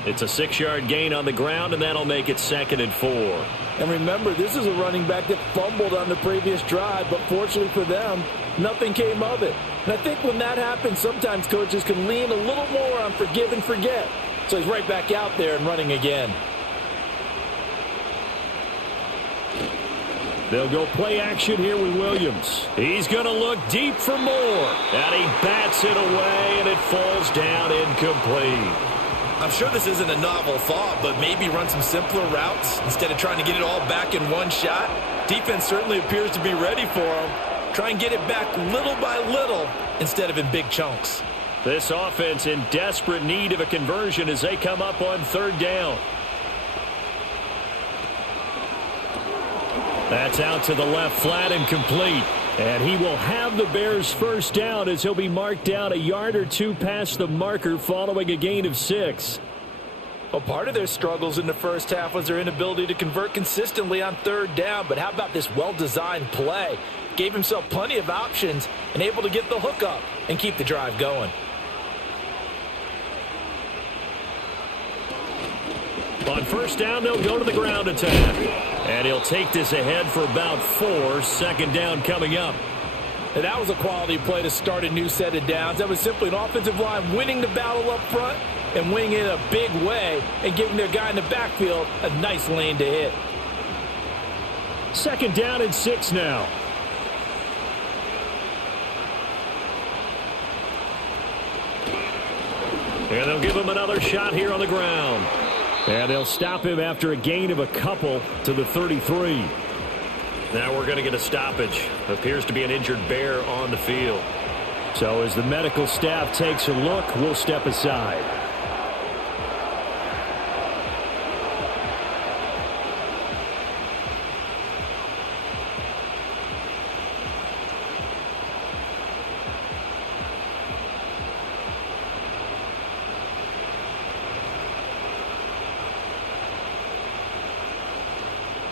It's a 6-yard gain on the ground, and that'll make it 2nd and 4. And remember, this is a running back that fumbled on the previous drive, but fortunately for them, nothing came of it. And I think when that happens, sometimes coaches can lean a little more on forgive and forget. So he's right back out there and running again. They'll go play action here with Williams. He's going to look deep for more. And he bats it away, and it falls down incomplete. I'm sure this isn't a novel thought, but maybe run some simpler routes instead of trying to get it all back in one shot. Defense certainly appears to be ready for him. Try and get it back little by little instead of in big chunks. This offense in desperate need of a conversion as they come up on third down. That's out to the left, flat and complete. And he will have the Bears first down as he'll be marked down a yard or two past the marker following a gain of 6. Well, part of their struggles in the first half was their inability to convert consistently on third down. But how about this well-designed play? Gave himself plenty of options and able to get the hook up and keep the drive going. On first down, they'll go to the ground attack. And he'll take this ahead for about 4. Second down coming up. And that was a quality play to start a new set of downs. That was simply an offensive line winning the battle up front and winning it in a big way and giving their guy in the backfield a nice lane to hit. Second down and 6 now. And they'll give him another shot here on the ground. And they'll stop him after a gain of a couple to the 33. Now we're going to get a stoppage. Appears to be an injured Bear on the field. So as the medical staff takes a look, we'll step aside.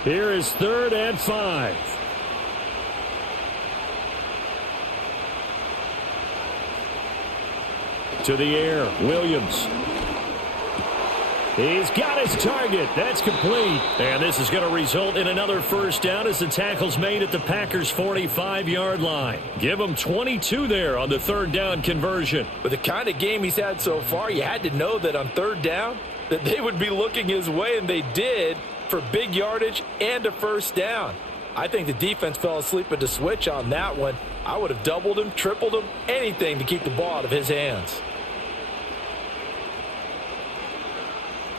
Here is 3rd and 5. To the air, Williams. He's got his target. That's complete. And this is going to result in another first down as the tackle's made at the Packers' 45-yard line. Give him 22 there on the third down conversion. With the kind of game he's had so far, you had to know that on third down that they would be looking his way, and they did, for big yardage and a first down. I think the defense fell asleep at the switch on that one. I would have doubled him, tripled him, anything to keep the ball out of his hands.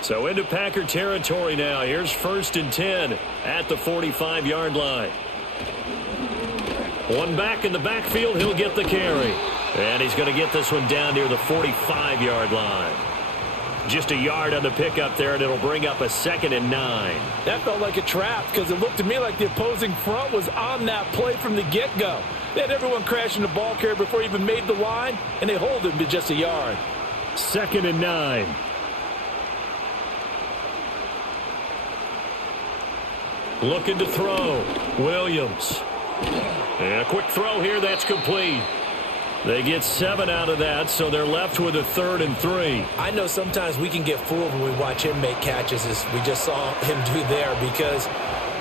So into Packer territory now. Here's 1st and 10 at the 45-yard line. One back in the backfield. He'll get the carry. And he's going to get this one down near the 45-yard line. Just a yard on the pickup there, and it'll bring up a 2nd and 9. That felt like a trap because it looked to me like the opposing front was on that play from the get-go. They had everyone crashing the ball carrier before he even made the line, and they hold him to just a yard. 2nd and 9. Looking to throw. Williams. And a quick throw here. That's complete. They get 7 out of that, so they're left with a 3rd and 3. I know sometimes we can get fooled when we watch him make catches, as we just saw him do there, because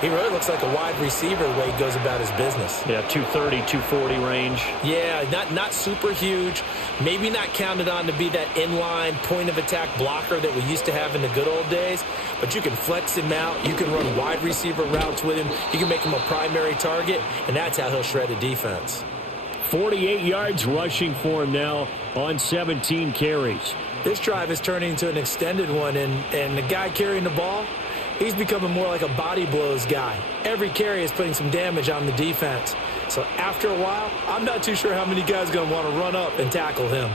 he really looks like a wide receiver the way he goes about his business. Yeah, 230, 240 range. Yeah, not super huge. Maybe not counted on to be that inline point-of-attack blocker that we used to have in the good old days, but you can flex him out. You can run wide receiver routes with him. You can make him a primary target, and that's how he'll shred a defense. 48 yards rushing for him now on 17 carries. This drive is turning into an extended one, and the guy carrying the ball, he's becoming more like a body blows guy. Every carry is putting some damage on the defense. So after a while, I'm not too sure how many guys are going to want to run up and tackle him.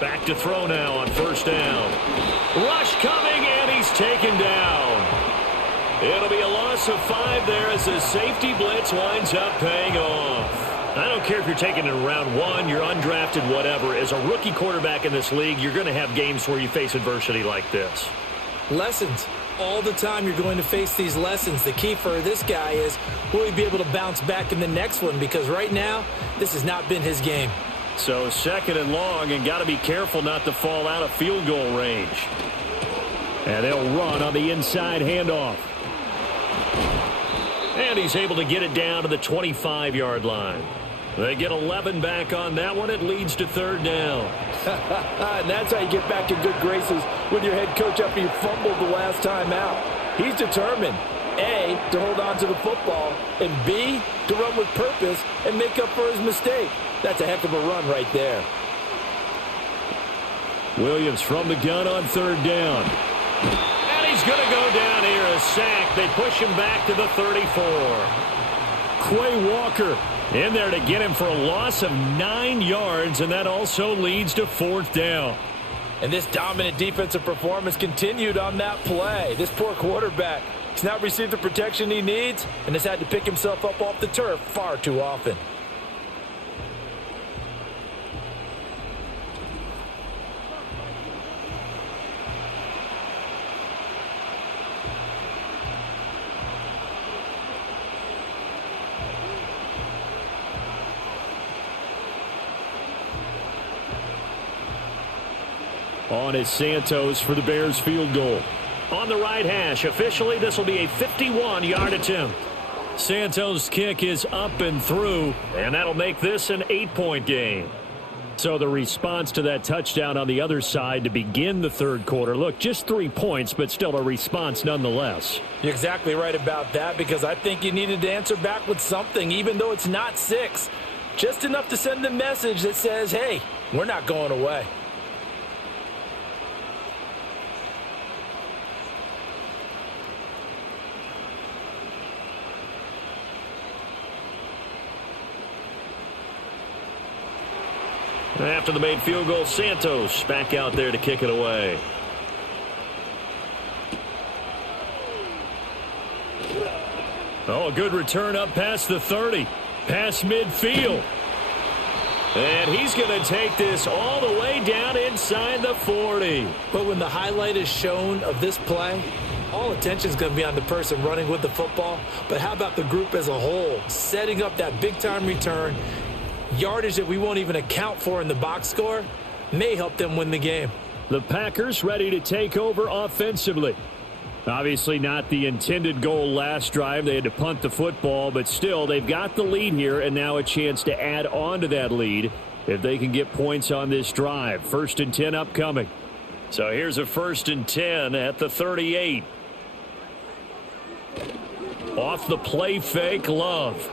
Back to throw now on first down. Rush coming, and he's taken down. It'll be a loss of 5 there as the safety blitz winds up paying off. I don't care if you're taking it in round 1, you're undrafted, whatever. As a rookie quarterback in this league, you're going to have games where you face adversity like this. Lessons. All the time you're going to face these lessons. The key for this guy is, will he be able to bounce back in the next one? Because right now, this has not been his game. So 2nd and long, and got to be careful not to fall out of field goal range. And they'll run on the inside handoff. And he's able to get it down to the 25-yard line. They get 11 back on that one. It leads to 3rd down. And that's how you get back in good graces with your head coach after you fumbled the last time out. He's determined, A, to hold on to the football, and B, to run with purpose and make up for his mistake. That's a heck of a run right there. Williams from the gun on third down. And he's going to go down here, a sack. They push him back to the 34. Quay Walker in there to get him for a loss of 9 yards, and that also leads to fourth down. And this dominant defensive performance continued on that play. This poor quarterback has not received the protection he needs and has had to pick himself up off the turf far too often. On is Santos for the Bears field goal. On the right hash, officially this will be a 51-yard attempt. Santos' kick is up and through, and that'll make this an 8-point game. So the response to that touchdown on the other side to begin the third quarter. Look, just 3 points, but still a response nonetheless. You're exactly right about that, because I think you needed to answer back with something, even though it's not 6. Just enough to send a message that says, hey, we're not going away. After the made field goal, Santos back out there to kick it away. Oh, a good return up past the 30. Past midfield. And he's going to take this all the way down inside the 40. But when the highlight is shown of this play, all attention is going to be on the person running with the football. But how about the group as a whole, setting up that big-time return? Yardage that we won't even account for in the box score may help them win the game. The Packers ready to take over offensively. Obviously not the intended goal last drive. They had to punt the football, but still they've got the lead here and now a chance to add on to that lead if they can get points on this drive. 1st and 10 upcoming. So here's a 1st and 10 at the 38. Off the play fake, Love.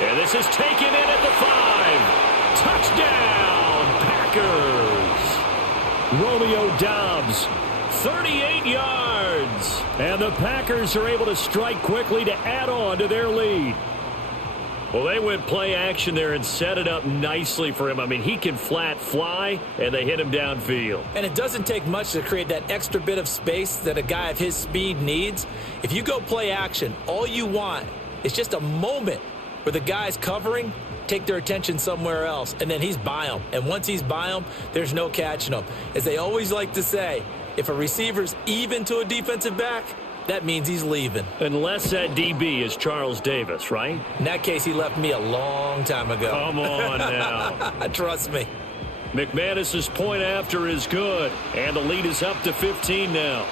And this is taken in at the 5. Touchdown, Packers. Romeo Doubs, 38 yards. And the Packers are able to strike quickly to add on to their lead. Well, they went play action there and set it up nicely for him. I mean, he can flat fly, and they hit him downfield. And it doesn't take much to create that extra bit of space that a guy of his speed needs. If you go play action, all you want is just a moment where the guys covering take their attention somewhere else, and then he's by them. And once he's by them, there's no catching them. As they always like to say, if a receiver's even to a defensive back, that means he's leaving. Unless that DB is Charles Davis, right? In that case, he left me a long time ago. Come on now. Trust me. McManus's point after is good, and the lead is up to 15 now.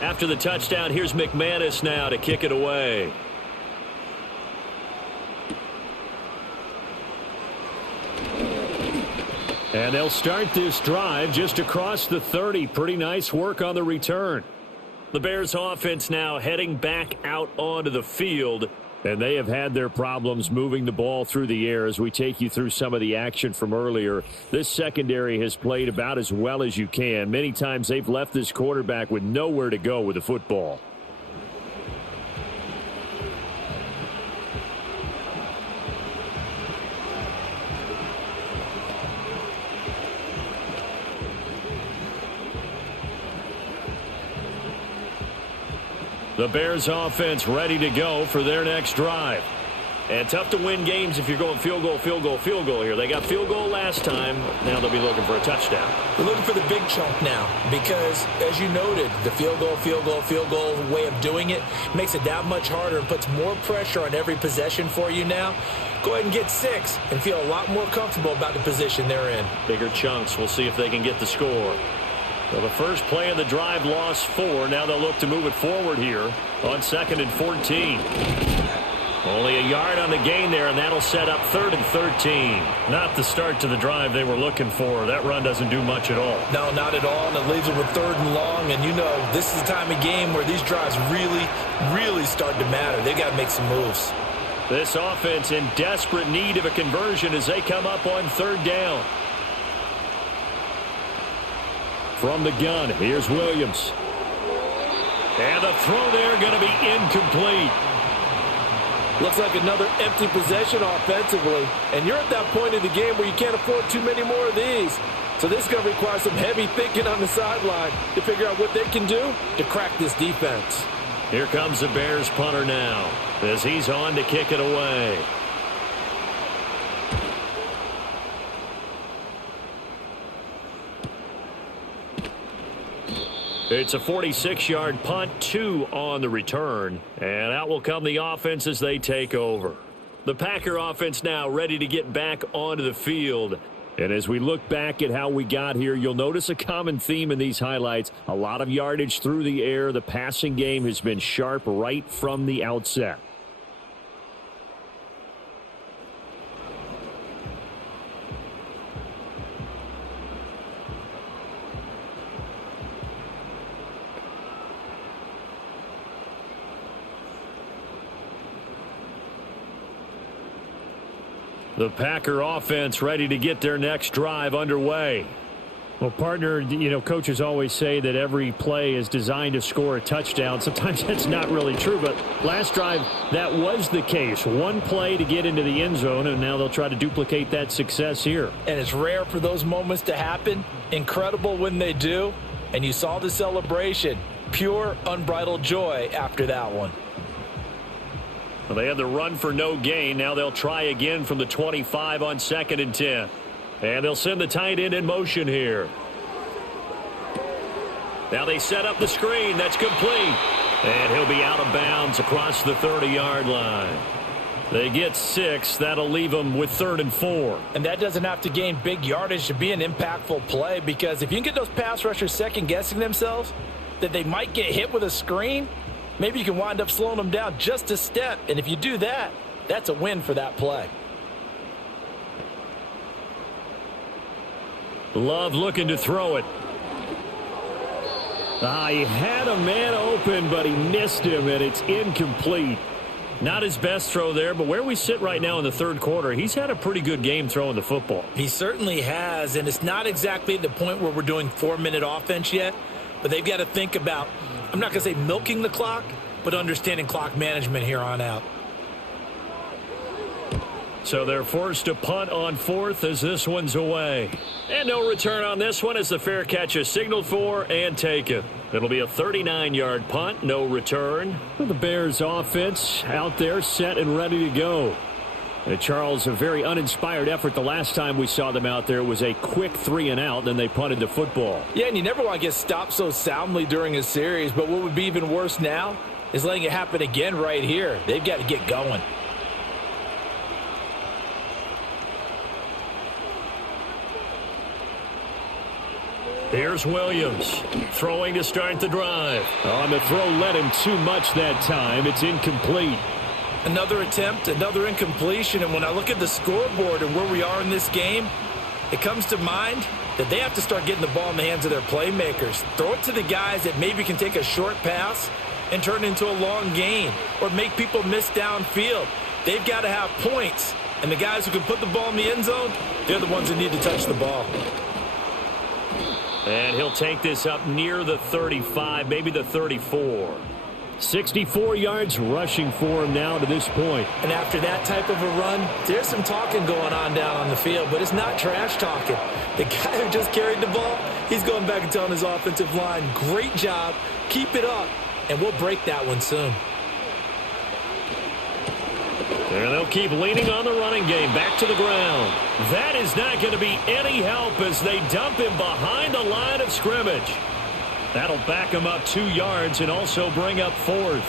After the touchdown, here's McManus now to kick it away. And they'll start this drive just across the 30. Pretty nice work on the return. The Bears offense now heading back out onto the field. And they have had their problems moving the ball through the air as we take you through some of the action from earlier. This secondary has played about as well as you can. Many times they've left this quarterback with nowhere to go with the football. The Bears offense ready to go for their next drive. And tough to win games if you're going field goal, field goal, field goal here. They got field goal last time. Now they'll be looking for a touchdown. They're looking for the big chunk now because, as you noted, the field goal, field goal, field goal way of doing it makes it that much harder and puts more pressure on every possession for you now. Go ahead and get 6 and feel a lot more comfortable about the position they're in. Bigger chunks. We'll see if they can get the score. Well, the first play of the drive lost 4. Now they'll look to move it forward here on 2nd and 14. Only a yard on the gain there, and that'll set up 3rd and 13. Not the start to the drive they were looking for. That run doesn't do much at all. No, not at all, and it leaves them with 3rd and long. And, you know, this is the time of game where these drives really start to matter. They've got to make some moves. This offense in desperate need of a conversion as they come up on 3rd down. From the gun, here's Williams. And the throw there going to be incomplete. Looks like another empty possession offensively. And you're at that point in the game where you can't afford too many more of these. So this is going to require some heavy thinking on the sideline to figure out what they can do to crack this defense. Here comes the Bears punter now as he's on to kick it away. It's a 46-yard punt, 2 on the return, and out will come the offense as they take over. The Packer offense now ready to get back onto the field. And as we look back at how we got here, you'll notice a common theme in these highlights. A lot of yardage through the air. The passing game has been sharp right from the outset. The Packer offense ready to get their next drive underway. Well, partner, you know, coaches always say that every play is designed to score a touchdown. Sometimes that's not really true, but last drive, that was the case. One play to get into the end zone, and now they'll try to duplicate that success here. And it's rare for those moments to happen. Incredible when they do. And you saw the celebration. Pure, unbridled joy after that one. Well, they had the run for no gain. Now they'll try again from the 25 on 2nd and 10. And they'll send the tight end in motion here. Now they set up the screen. That's complete. And he'll be out of bounds across the 30-yard line. They get 6. That'll leave them with 3rd and 4. And that doesn't have to gain big yardage to be an impactful play, because if you can get those pass rushers second-guessing themselves that they might get hit with a screen, maybe you can wind up slowing them down just a step. And if you do that, that's a win for that play. Love looking to throw it. He had a man open, but he missed him, and it's incomplete. Not his best throw there, but where we sit right now in the 3rd quarter, he's had a pretty good game throwing the football. He certainly has, and it's not exactly the point where we're doing 4-minute offense yet, but they've got to think about, I'm not going to say milking the clock, but understanding clock management here on out. So they're forced to punt on 4th as this one's away. And no return on this one as the fair catch is signaled for and taken. It'll be a 39-yard punt, no return. The Bears offense out there set and ready to go. And Charles, a very uninspired effort. The last time we saw them out there was a quick 3-and-out, then they punted the football. Yeah, and you never want to get stopped so soundly during a series, but what would be even worse now is letting it happen again right here. They've got to get going. Here's Williams throwing to start the drive. On the throw led him too much that time. It's incomplete. Another attempt, another incompletion, and when I look at the scoreboard and where we are in this game, it comes to mind that they have to start getting the ball in the hands of their playmakers. Throw it to the guys that maybe can take a short pass and turn it into a long gain or make people miss downfield. They've got to have points, and the guys who can put the ball in the end zone, they're the ones that need to touch the ball. And he'll take this up near the 35, maybe the 34. 64 yards rushing for him now to this point. And after that type of a run, there's some talking going on down on the field, but it's not trash talking. The guy who just carried the ball, he's going back and telling his offensive line, great job, keep it up, and we'll break that one soon. And they'll keep leaning on the running game back to the ground. That is not going to be any help as they dump him behind the line of scrimmage. That'll back him up 2 yards and also bring up 4th.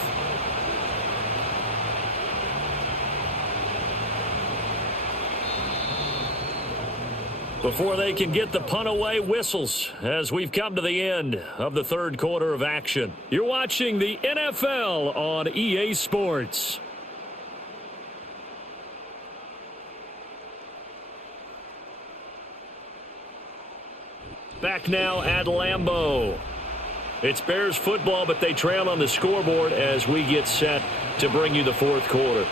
Before they can get the punt away, whistles as we've come to the end of the 3rd quarter of action. You're watching the NFL on EA Sports. Back now at Lambeau. It's Bears football, but they trail on the scoreboard as we get set to bring you the fourth quarter.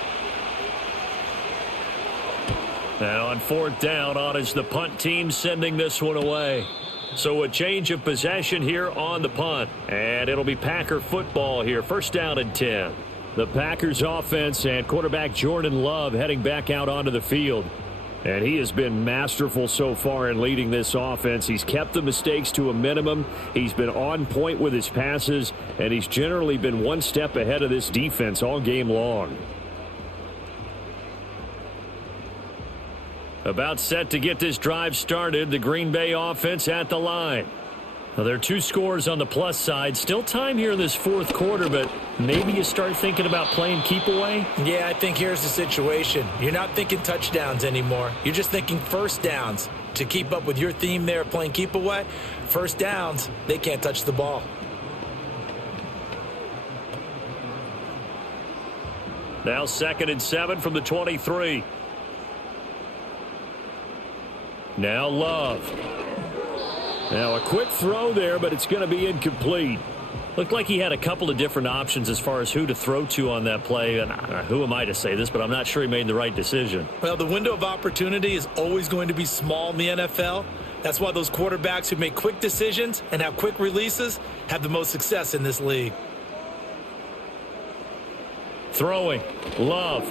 Now on fourth down, on is the punt team sending this one away. So a change of possession here on the punt. And it'll be Packer football here. First down and 10. The Packers offense and quarterback Jordan Love heading back out onto the field. And he has been masterful so far in leading this offense. He's kept the mistakes to a minimum. He's been on point with his passes. And he's generally been one step ahead of this defense all game long. About set to get this drive started. The Green Bay offense at the line. Now, there are two scores on the plus side. Still time here in this fourth quarter, but maybe you start thinking about playing keep away? Yeah, I think here's the situation. You're not thinking touchdowns anymore. You're just thinking first downs. To keep up with your theme there, playing keep away, first downs, they can't touch the ball. Now 2nd and 7 from the 23. Now Love. Now a quick throw there, but it's going to be incomplete. Looked like he had a couple of different options as far as who to throw to on that play. And who am I to say this, but I'm not sure he made the right decision. Well, the window of opportunity is always going to be small in the NFL. That's why those quarterbacks who make quick decisions and have quick releases have the most success in this league. Throwing. Love.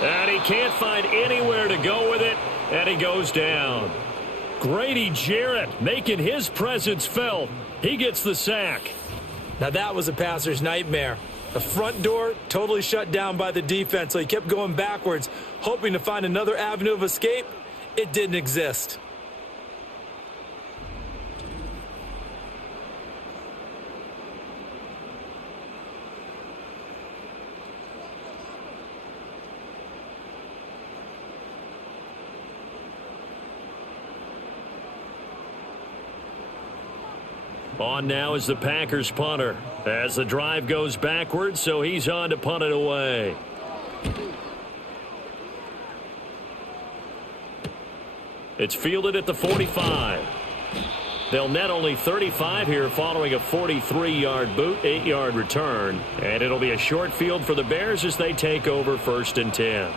And he can't find anywhere to go with it, and he goes down. Grady Jarrett making his presence felt. He gets the sack. Now that was a passer's nightmare. The front door totally shut down by the defense, so he kept going backwards, hoping to find another avenue of escape. It didn't exist. On now is the Packers punter as the drive goes backwards, so he's on to punt it away. It's fielded at the 45. They'll net only 35 here following a 43-yard boot, 8-yard return. And it'll be a short field for the Bears as they take over 1st and 10.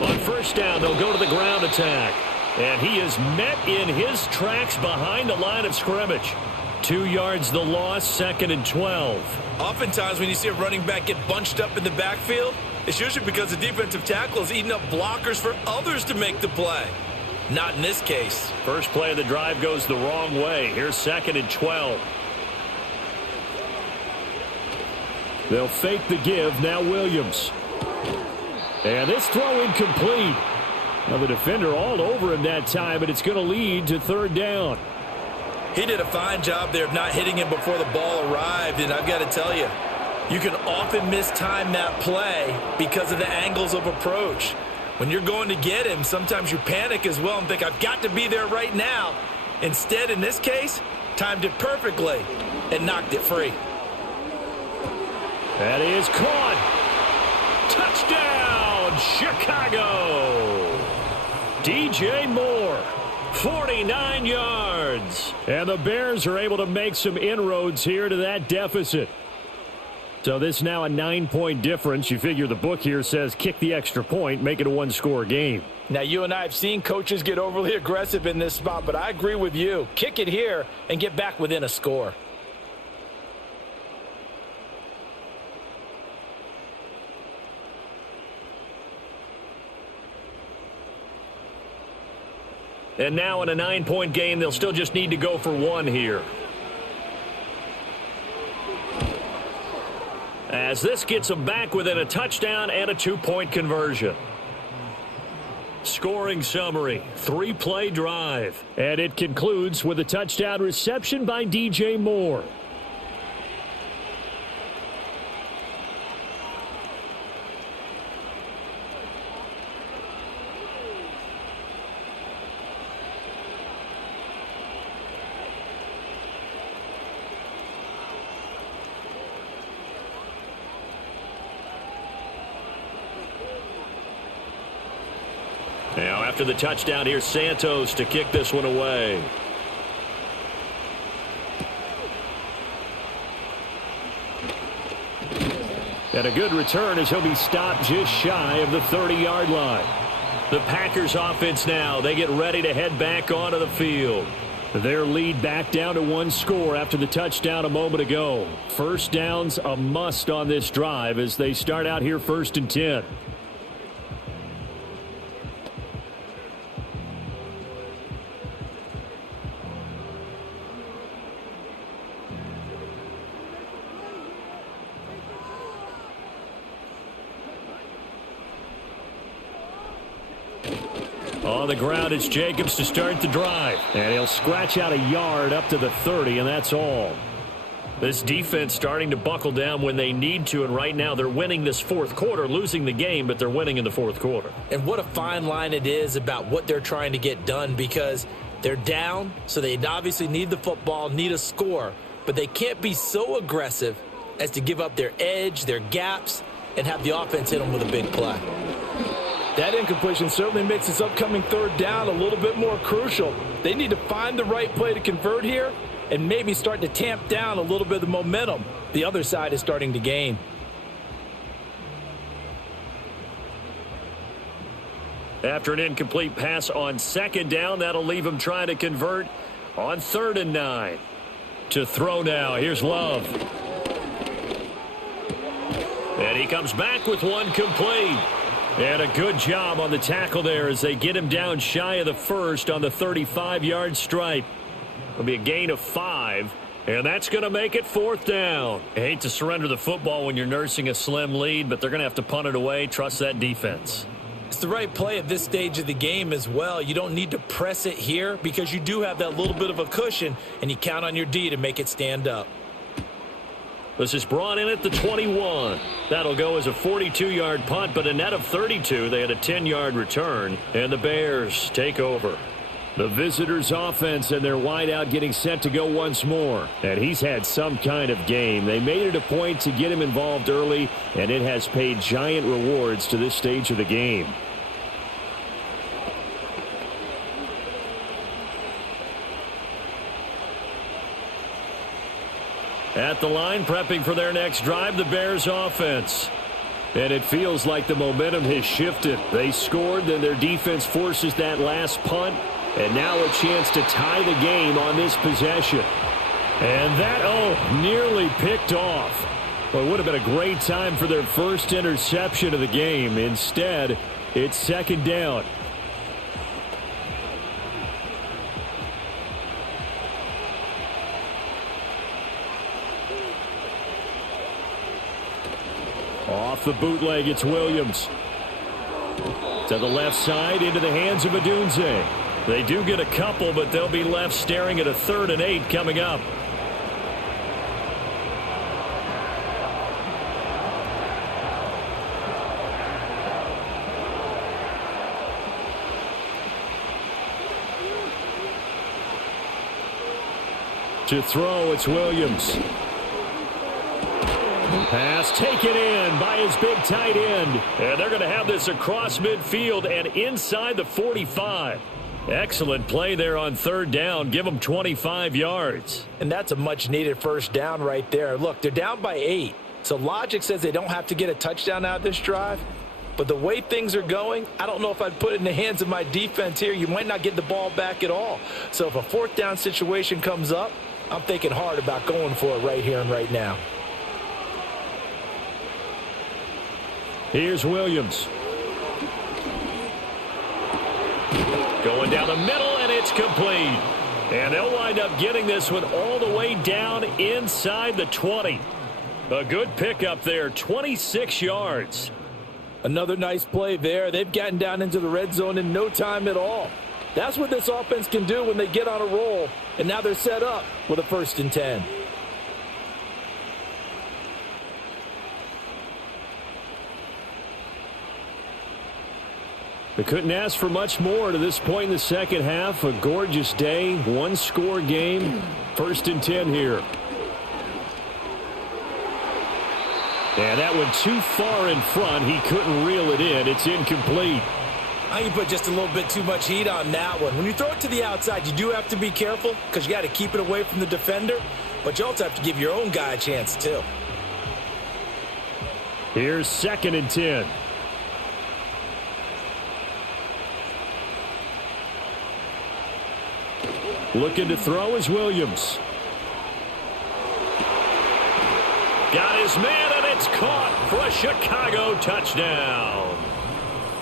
On first down, they'll go to the ground attack. And he is met in his tracks behind the line of scrimmage. 2 yards the loss, 2nd and 12. Oftentimes when you see a running back get bunched up in the backfield, it's usually because the defensive tackle is eating up blockers for others to make the play. Not in this case. First play of the drive goes the wrong way. Here's 2nd and 12. They'll fake the give. Now Williams. And this throw incomplete. Now the defender all over him that time, but it's going to lead to 3rd down. He did a fine job there of not hitting him before the ball arrived, and I've got to tell you, you can often mistime that play because of the angles of approach. When you're going to get him, sometimes you panic as well and think, I've got to be there right now. Instead, in this case, timed it perfectly and knocked it free. That is caught. Touchdown, Chicago. DJ Moore, 49 yards. And the Bears are able to make some inroads here to that deficit. So this is now a 9-point difference. You figure the book here says kick the extra point, make it a one-score game. Now, you and I have seen coaches get overly aggressive in this spot, but I agree with you. Kick it here and get back within a score. And now in a 9-point game, they'll still just need to go for 1 here. As this gets them back within a touchdown and a 2-point conversion. Scoring summary, 3-play drive. And it concludes with a touchdown reception by DJ Moore. After the touchdown, here's Santos to kick this one away. And a good return as he'll be stopped just shy of the 30-yard line. The Packers offense now, they get ready to head back onto the field. Their lead back down to one score after the touchdown a moment ago. First down's a must on this drive as they start out here 1st and 10. On the ground, it's Jacobs to start the drive. And he'll scratch out a yard up to the 30, and that's all. This defense starting to buckle down when they need to, and right now they're winning this fourth quarter, losing the game, but they're winning in the fourth quarter. And what a fine line it is about what they're trying to get done, because they're down, so they obviously need the football, need a score, but they can't be so aggressive as to give up their edge, their gaps, and have the offense hit them with a big play. That incompletion certainly makes this upcoming 3rd down a little bit more crucial. They need to find the right play to convert here and maybe start to tamp down a little bit of the momentum the other side is starting to gain. After an incomplete pass on 2nd down, that'll leave him trying to convert on 3rd and 9. To throw now, here's Love. And he comes back with one complete. And a good job on the tackle there as they get him down shy of the 1st on the 35-yard stripe. It'll be a gain of 5, and that's going to make it 4th down. I hate to surrender the football when you're nursing a slim lead, but they're going to have to punt it away. Trust that defense. It's the right play at this stage of the game as well. You don't need to press it here because you do have that little bit of a cushion, and you count on your D to make it stand up. This is brought in at the 21. That'll go as a 42-yard punt, but a net of 32. They had a 10-yard return, and the Bears take over. The visitors' offense and their wideout getting set to go once more. And he's had some kind of game. They made it a point to get him involved early, and it has paid giant rewards to this stage of the game. At the line, prepping for their next drive, the Bears offense. And it feels like the momentum has shifted. They scored, then their defense forces that last punt. And now a chance to tie the game on this possession. And that, nearly picked off. Well, it would have been a great time for their first interception of the game. Instead, it's 2nd down. Off the bootleg, it's Williams. To the left side, into the hands of Adunze. They do get a couple, but they'll be left staring at a 3rd and 8 coming up. To throw, it's Williams. Pass taken in by his big tight end. And they're going to have this across midfield and inside the 45. Excellent play there on 3rd down. Give them 25 yards. And that's a much-needed first down right there. Look, they're down by 8. So logic says they don't have to get a touchdown out of this drive. But the way things are going, I don't know if I'd put it in the hands of my defense here. You might not get the ball back at all. So if a 4th down situation comes up, I'm thinking hard about going for it right here and right now. Here's Williams. Going down the middle, and it's complete. And they'll wind up getting this one all the way down inside the 20. A good pickup there, 26 yards. Another nice play there. They've gotten down into the red zone in no time at all. That's what this offense can do when they get on a roll. And now they're set up with a 1st and 10. They couldn't ask for much more to this point in the second half. A gorgeous day, 1-score game. 1st and 10 here. And that went too far in front. He couldn't reel it in. It's incomplete. You put just a little bit too much heat on that one. When you throw it to the outside, you do have to be careful because you got to keep it away from the defender, but you also have to give your own guy a chance too. Here's 2nd and 10. Looking to throw is Williams. Got his man, and it's caught for a Chicago touchdown.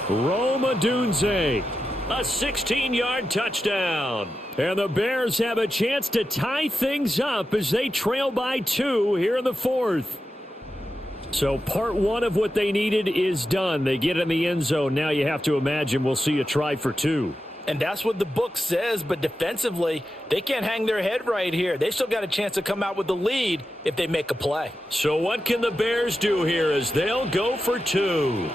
Rome Odunze. A 16-yard touchdown. And the Bears have a chance to tie things up as they trail by 2 here in the 4th. So part 1 of what they needed is done. They get in the end zone. Now you have to imagine we'll see a try for 2. And that's what the book says, but defensively, they can't hang their head right here. They still got a chance to come out with the lead if they make a play. So what can the Bears do here as they'll go for 2?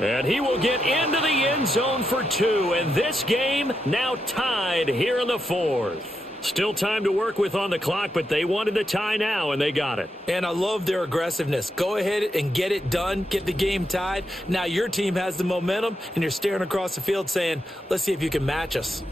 And he will get into the end zone for 2. And this game now tied here in the 4th. Still time to work with on the clock, but they wanted the tie now, and they got it. And I love their aggressiveness. Go ahead and get it done. Get the game tied. Now your team has the momentum, and you're staring across the field saying, let's see if you can match us.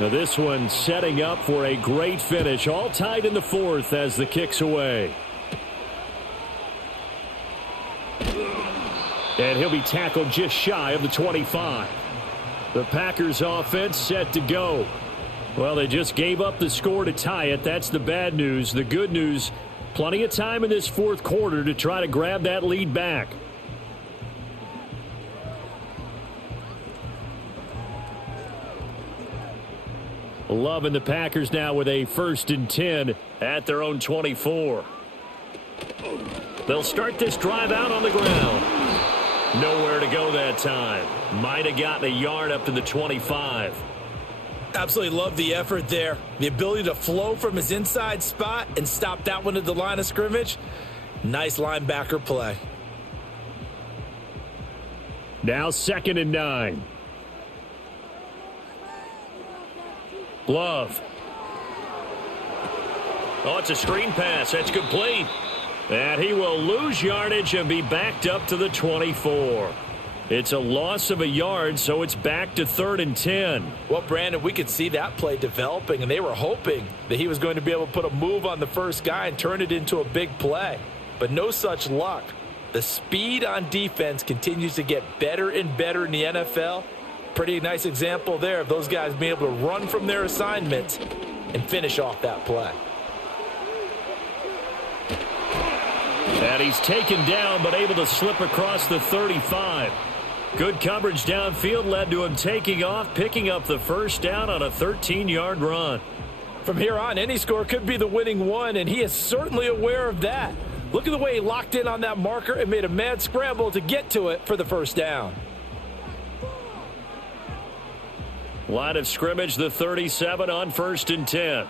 Now this one setting up for a great finish. All tied in the 4th as the kick's away. And he'll be tackled just shy of the 25. The Packers offense set to go. Well, they just gave up the score to tie it. That's the bad news. The good news, plenty of time in this 4th quarter to try to grab that lead back. Love and the Packers now with a 1st and 10 at their own 24. They'll start this drive out on the ground. Nowhere to go that time. Might have gotten a yard up to the 25. Absolutely love the effort there. The ability to flow from his inside spot and stop that one at the line of scrimmage. Nice linebacker play. Now 2nd and 9. Love. Oh, it's a screen pass. That's complete. And he will lose yardage and be backed up to the 24. It's a loss of a yard, so it's back to 3rd and 10. Well, Brandon, we could see that play developing, and they were hoping that he was going to be able to put a move on the first guy and turn it into a big play. But no such luck. The speed on defense continues to get better and better in the NFL. Pretty nice example there of those guys being able to run from their assignments and finish off that play. And he's taken down but able to slip across the 35. Good coverage downfield led to him taking off, picking up the 1st down on a 13-yard run. From here on, any score could be the winning one, and he is certainly aware of that. Look at the way he locked in on that marker and made a mad scramble to get to it for the 1st down. Line of scrimmage, the 37 on 1st and 10.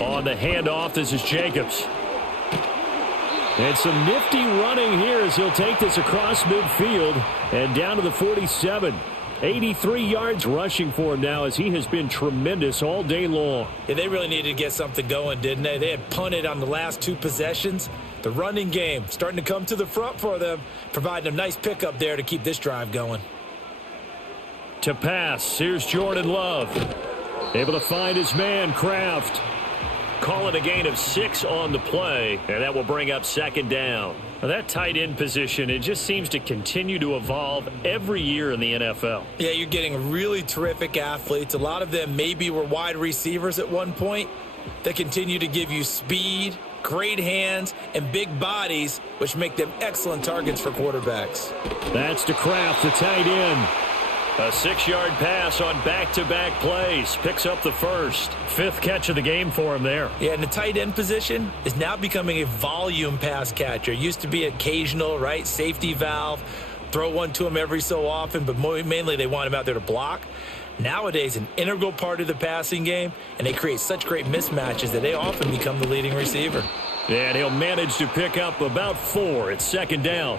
On the handoff, this is Jacobs. And some nifty running here as he'll take this across midfield and down to the 47. 83 yards rushing for him now as he has been tremendous all day long. Yeah, they really needed to get something going, didn't they? They had punted on the last 2 possessions. The running game starting to come to the front for them, providing a nice pickup there to keep this drive going. To pass, here's Jordan Love. Able to find his man, Kraft. Call it a gain of 6 on the play, and that will bring up 2nd down. Now that tight end position, it just seems to continue to evolve every year in the NFL. Yeah, you're getting really terrific athletes. A lot of them maybe were wide receivers at one point. They continue to give you speed, great hands, and big bodies, which make them excellent targets for quarterbacks. That's to Kraft, the tight end. A 6-yard pass on back-to-back plays. Picks up the 1st. 5th catch of the game for him there. Yeah, and the tight end position is now becoming a volume pass catcher. Used to be occasional, right? Safety valve. throw one to him every so often, but mainly they want him out there to block. Nowadays, an integral part of the passing game, and they create such great mismatches that they often become the leading receiver. And he'll manage to pick up about 4. It's second down.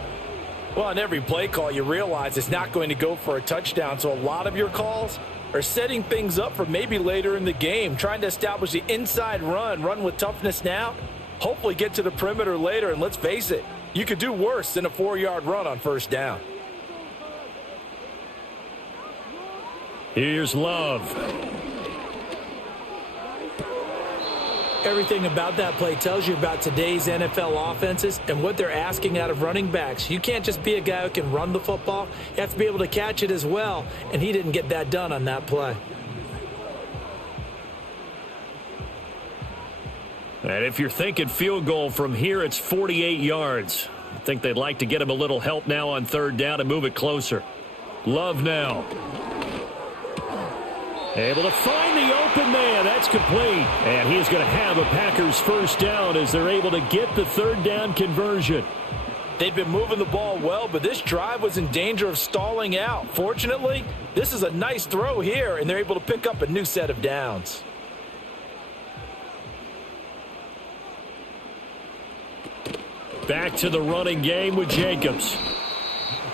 Well, on every play call, you realize it's not going to go for a touchdown, so a lot of your calls are setting things up for maybe later in the game, trying to establish the inside run with toughness now, hopefully get to the perimeter later, and let's face it, you could do worse than a 4-yard run on first down. Here's Love. Everything about that play tells you about today's NFL offenses and what they're asking out of running backs. You can't just be a guy who can run the football. You have to be able to catch it as well, and he didn't get that done on that play. And if you're thinking field goal from here, it's 48 yards. I think they'd like to get him a little help now on third down and move it closer. Love now. Able to find the open man. That's complete. And he's going to have a Packers first down as they're able to get the third down conversion. They've been moving the ball well, but this drive was in danger of stalling out. Fortunately, this is a nice throw here, and they're able to pick up a new set of downs. Back to the running game with Jacobs.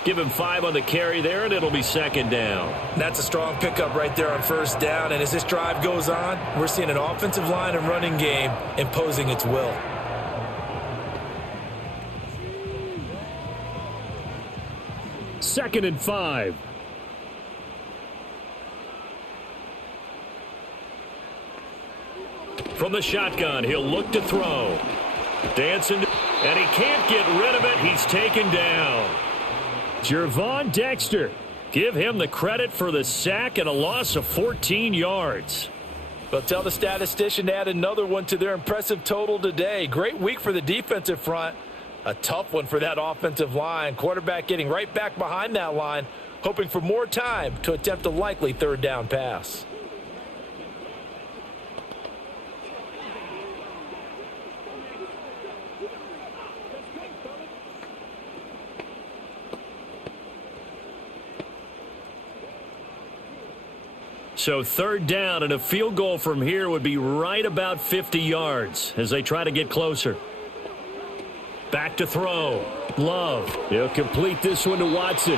Give him 5 on the carry there, and it'll be second down. That's a strong pickup right there on first down, and as this drive goes on, we're seeing an offensive line and running game imposing its will. Second and 5. From the shotgun, he'll look to throw. Dancing, and he can't get rid of it. He's taken down. Gervon Dexter. Give him the credit for the sack and a loss of 14 yards. But tell the statistician to add another one to their impressive total today. Great week for the defensive front. A tough one for that offensive line. Quarterback getting right back behind that line, hoping for more time to attempt a likely third down pass. So third down and a field goal from here would be right about 50 yards as they try to get closer. Back to throw. Love. He'll complete this one to Watson.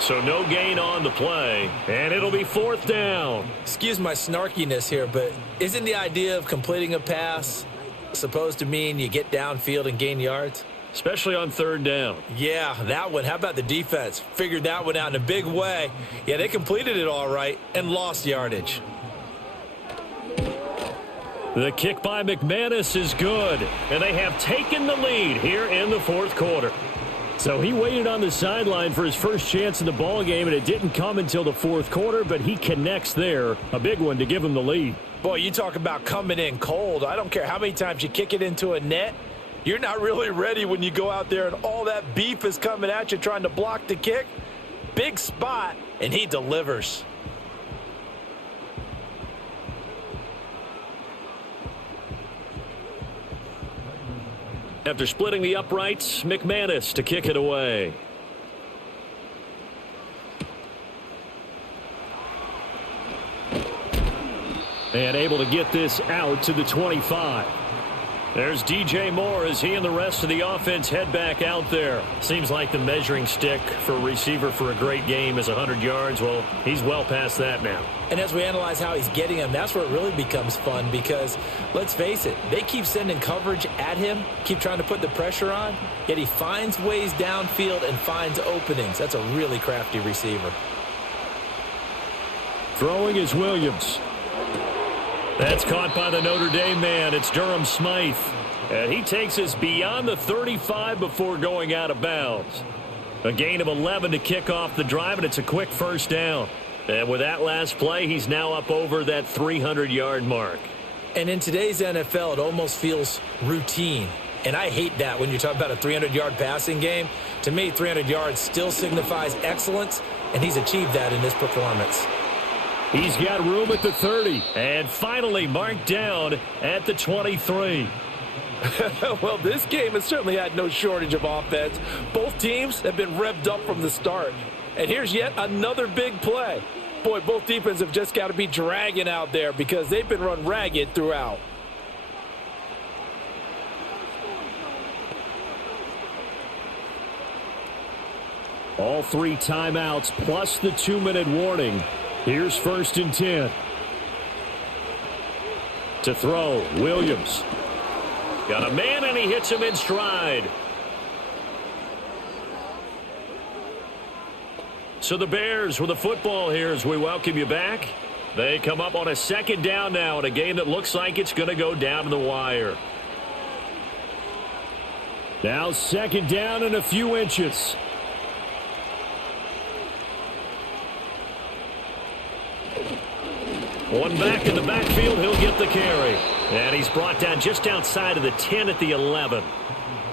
So no gain on the play, and it'll be fourth down. Excuse my snarkiness here, but isn't the idea of completing a pass supposed to mean you get downfield and gain yards? Especially on third down. Yeah, that one. How about the defense? Figured that one out in a big way. Yeah, they completed it all right and lost yardage. The kick by McManus is good, and they have taken the lead here in the fourth quarter. So he waited on the sideline for his first chance in the ball game, and it didn't come until the fourth quarter, but he connects there. A big one to give him the lead. Boy, you talk about coming in cold. I don't care how many times you kick it into a net. You're not really ready when you go out there and all that beef is coming at you trying to block the kick. Big spot, and he delivers. After splitting the uprights, McManus to kick it away. And able to get this out to the 25. There's DJ Moore as he and the rest of the offense head back out there. Seems like the measuring stick for a receiver for a great game is 100 yards. Well, he's well past that now. And as we analyze how he's getting them, that's where it really becomes fun because, let's face it, they keep sending coverage at him, keep trying to put the pressure on, yet he finds ways downfield and finds openings. That's a really crafty receiver. Throwing is Williams. That's caught by the Notre Dame man. It's Durham Smythe. And he takes us beyond the 35 before going out of bounds. A gain of 11 to kick off the drive, and it's a quick first down. And with that last play, he's now up over that 300-yard mark. And in today's NFL, it almost feels routine. And I hate that when you talk about a 300-yard passing game. To me, 300 yards still signifies excellence, and he's achieved that in this performance. He's got room at the 30. And finally marked down at the 23. Well, this game has certainly had no shortage of offense. Both teams have been revved up from the start. And here's yet another big play. Boy, both defenses have just got to be dragging out there because they've been run ragged throughout. All 3 timeouts plus the 2-minute warning. Here's 1st and 10. To throw, Williams. Got a man, and he hits him in stride. So the Bears with the football here as we welcome you back. They come up on a 2nd down now in a game that looks like it's going to go down to the wire. Now 2nd down and a few inches. One back in the backfield, he'll get the carry. And he's brought down just outside of the 10 at the 11.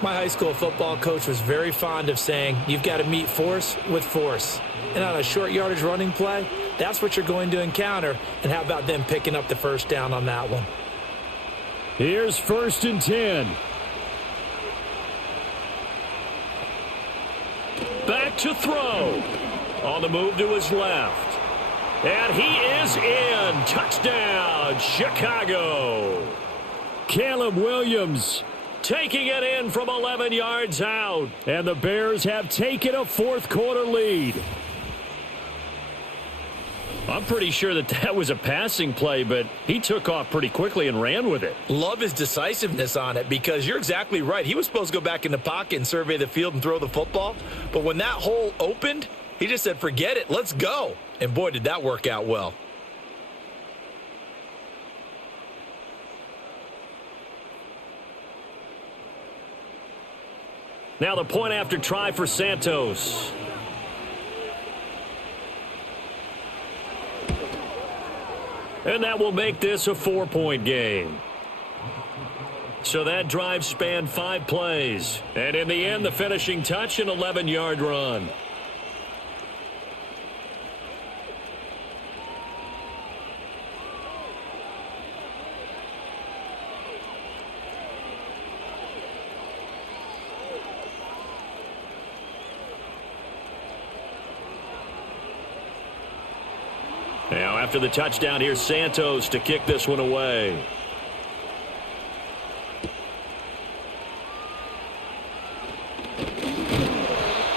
My high school football coach was very fond of saying, you've got to meet force with force. And on a short yardage running play, that's what you're going to encounter. And how about them picking up the 1st down on that one? Here's 1st and 10. Back to throw. On the move to his left. And he is in. Touchdown, Chicago. Caleb Williams taking it in from 11 yards out. And the Bears have taken a 4th quarter lead. I'm pretty sure that was a passing play, but he took off pretty quickly and ran with it. Love his decisiveness on it because you're exactly right. He was supposed to go back in the pocket and survey the field and throw the football. But when that hole opened, he just said, forget it, let's go. And boy, did that work out well. Now the point after try for Santos. And that will make this a 4-point game. So that drive spanned 5 plays. And in the end, the finishing touch, an 11-yard run. Now, after the touchdown, here's Santos to kick this one away.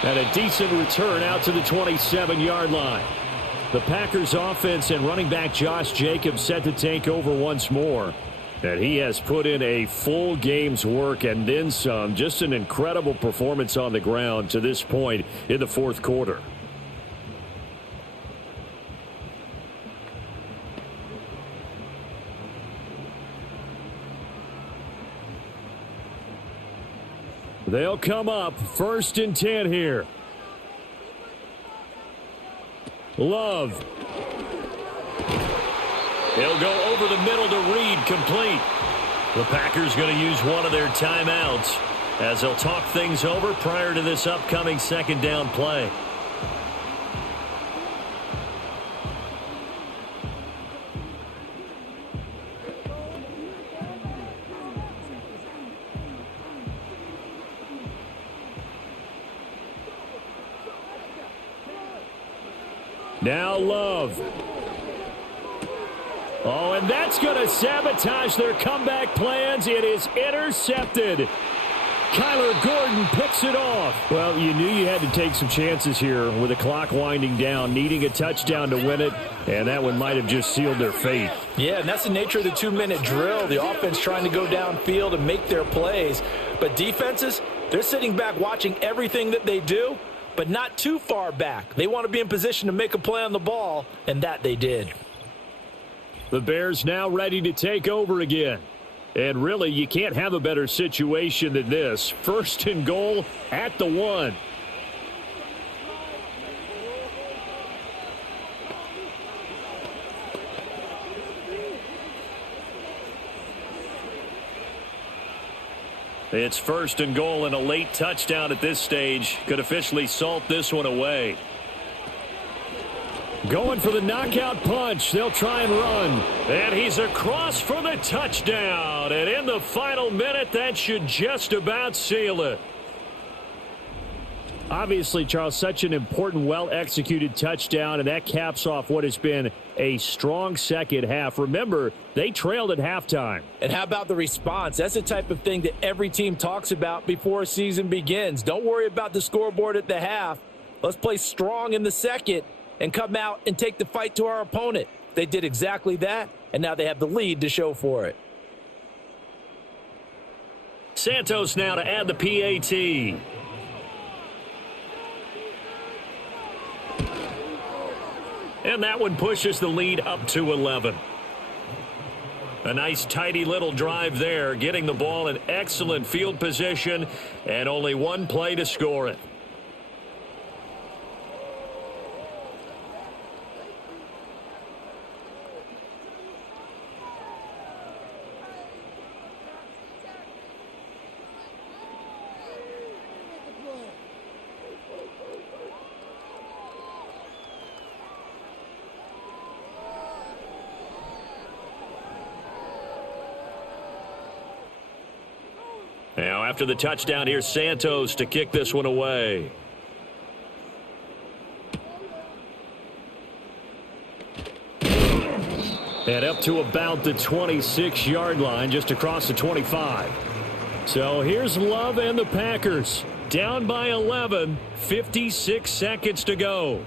And a decent return out to the 27-yard line. The Packers offense and running back Josh Jacobs set to take over once more. And he has put in a full game's work and then some. Just an incredible performance on the ground to this point in the 4th quarter. They'll come up 1st and 10 here. Love. He'll go over the middle to Reed, complete. The Packers going to use one of their timeouts as they'll talk things over prior to this upcoming 2nd down play. Now Love. Oh, and that's going to sabotage their comeback plans. It is intercepted. Kyler Gordon picks it off. Well, you knew you had to take some chances here with the clock winding down, needing a touchdown to win it, and that one might have just sealed their fate. Yeah, and that's the nature of the 2-minute drill. The offense trying to go downfield and make their plays. But defenses, they're sitting back watching everything that they do, but not too far back. They want to be in position to make a play on the ball, and that they did. The Bears now ready to take over again. And really, you can't have a better situation than this. 1st and goal at the 1. It's 1st and goal, and a late touchdown at this stage could officially salt this one away. Going for the knockout punch. They'll try and run. And he's across for the touchdown. And in the final minute, that should just about seal it. Obviously, Charles, such an important, well-executed touchdown, and that caps off what has been a strong second half. Remember, they trailed at halftime. And how about the response? That's the type of thing that every team talks about before a season begins. Don't worry about the scoreboard at the half. Let's play strong in the second and come out and take the fight to our opponent. They did exactly that, and now they have the lead to show for it. Santos now to add the PAT. And that one pushes the lead up to 11. A nice, tidy little drive there, getting the ball in excellent field position, and only one play to score it. Now, after the touchdown, here's Santos to kick this one away. And up to about the 26-yard line, just across the 25. So here's Love and the Packers. Down by 11, 56 seconds to go.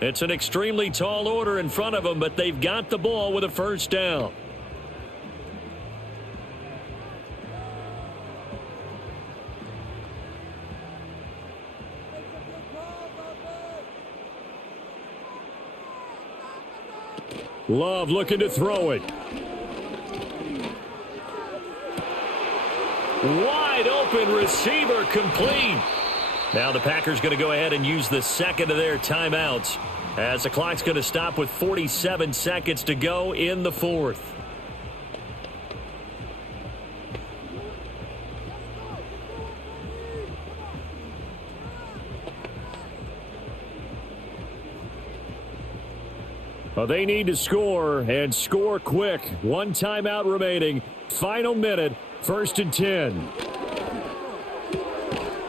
It's an extremely tall order in front of them, but they've got the ball with a first down. Love looking to throw it. Wide open receiver complete. Now the Packers going to go ahead and use the second of their timeouts as the clock's going to stop with 47 seconds to go in the fourth. Well, they need to score, and score quick. One timeout remaining. Final minute, 1st and 10.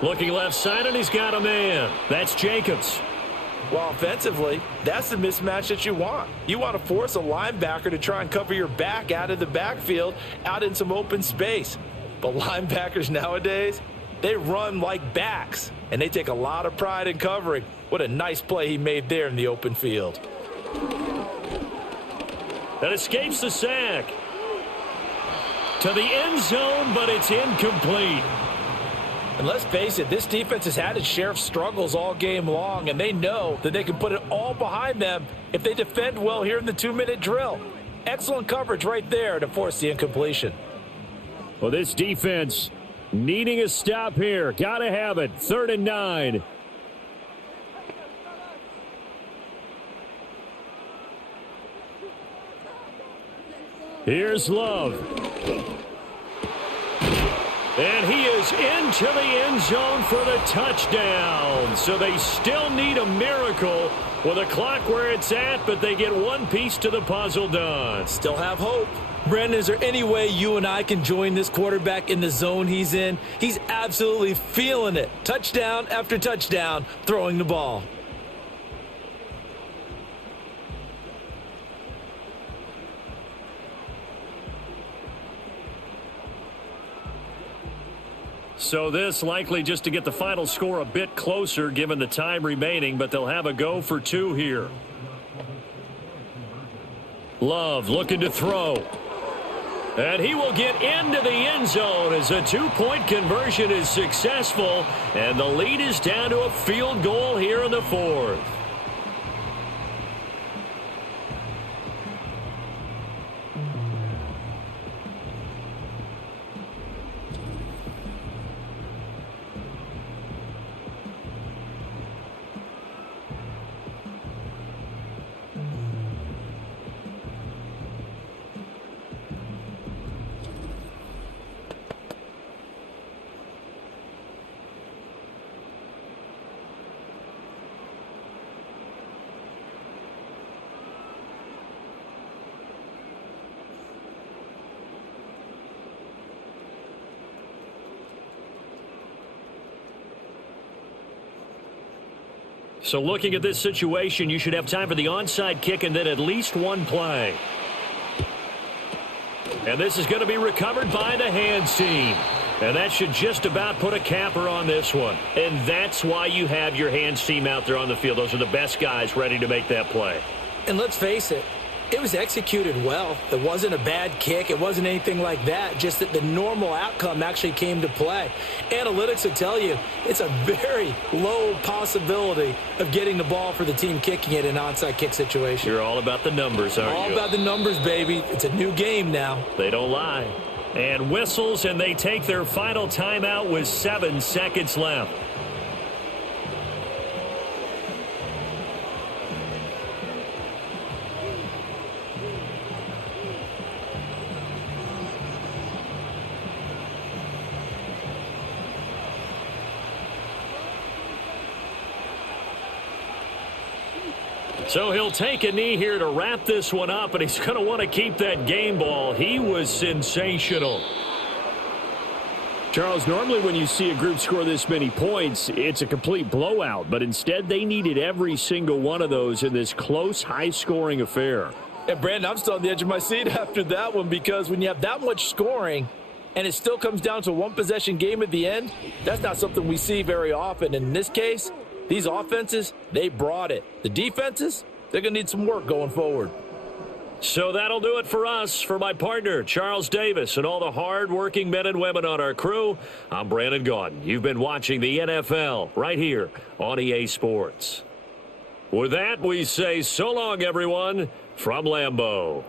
Looking left side, and he's got a man. That's Jacobs. Well, offensively, that's the mismatch that you want. You want to force a linebacker to try and cover your back out of the backfield, out in some open space. But linebackers nowadays, they run like backs, and they take a lot of pride in covering. What a nice play he made there in the open field. That escapes the sack. To the end zone, but it's incomplete. And let's face it, this defense has had its share of struggles all game long, and they know that they can put it all behind them if they defend well here in the 2-minute drill. Excellent coverage right there to force the incompletion. Well, this defense needing a stop here. Got to have it. 3rd and 9. Here's Love. And he is into the end zone for the touchdown. So they still need a miracle with a clock where it's at, but they get one piece to the puzzle done. Still have hope. Brandon, is there any way you and I can join this quarterback in the zone he's in? He's absolutely feeling it. Touchdown after touchdown, throwing the ball. So this likely just to get the final score a bit closer given the time remaining, but they'll have a go for 2 here. Love looking to throw. And he will get into the end zone as a 2-point conversion is successful, and the lead is down to a field goal here in the 4th. So looking at this situation, you should have time for the onside kick and then at least one play. And this is going to be recovered by the hands team. And that should just about put a capper on this one. And that's why you have your hands team out there on the field. Those are the best guys ready to make that play. And let's face it, it was executed well. It wasn't a bad kick. It wasn't anything like that. Just that the normal outcome actually came to play. Analytics will tell you it's a very low possibility of getting the ball for the team kicking it in an onside kick situation. You're all about the numbers, aren't you? All about the numbers, baby. It's a new game now. They don't lie. And whistles, and they take their final timeout with 7 seconds left. So he'll take a knee here to wrap this one up, and he's going to want to keep that game ball. He was sensational. Charles, normally when you see a group score this many points, it's a complete blowout. But instead, they needed every single one of those in this close, high-scoring affair. And, Brandon, I'm still on the edge of my seat after that one because when you have that much scoring and it still comes down to a one-possession game at the end, that's not something we see very often. And in this case, these offenses, they brought it. The defenses, they're going to need some work going forward. So that'll do it for us. For my partner, Charles Davis, and all the hard-working men and women on our crew, I'm Brandon Gaudin. You've been watching the NFL right here on EA Sports. With that, we say so long, everyone, from Lambeau.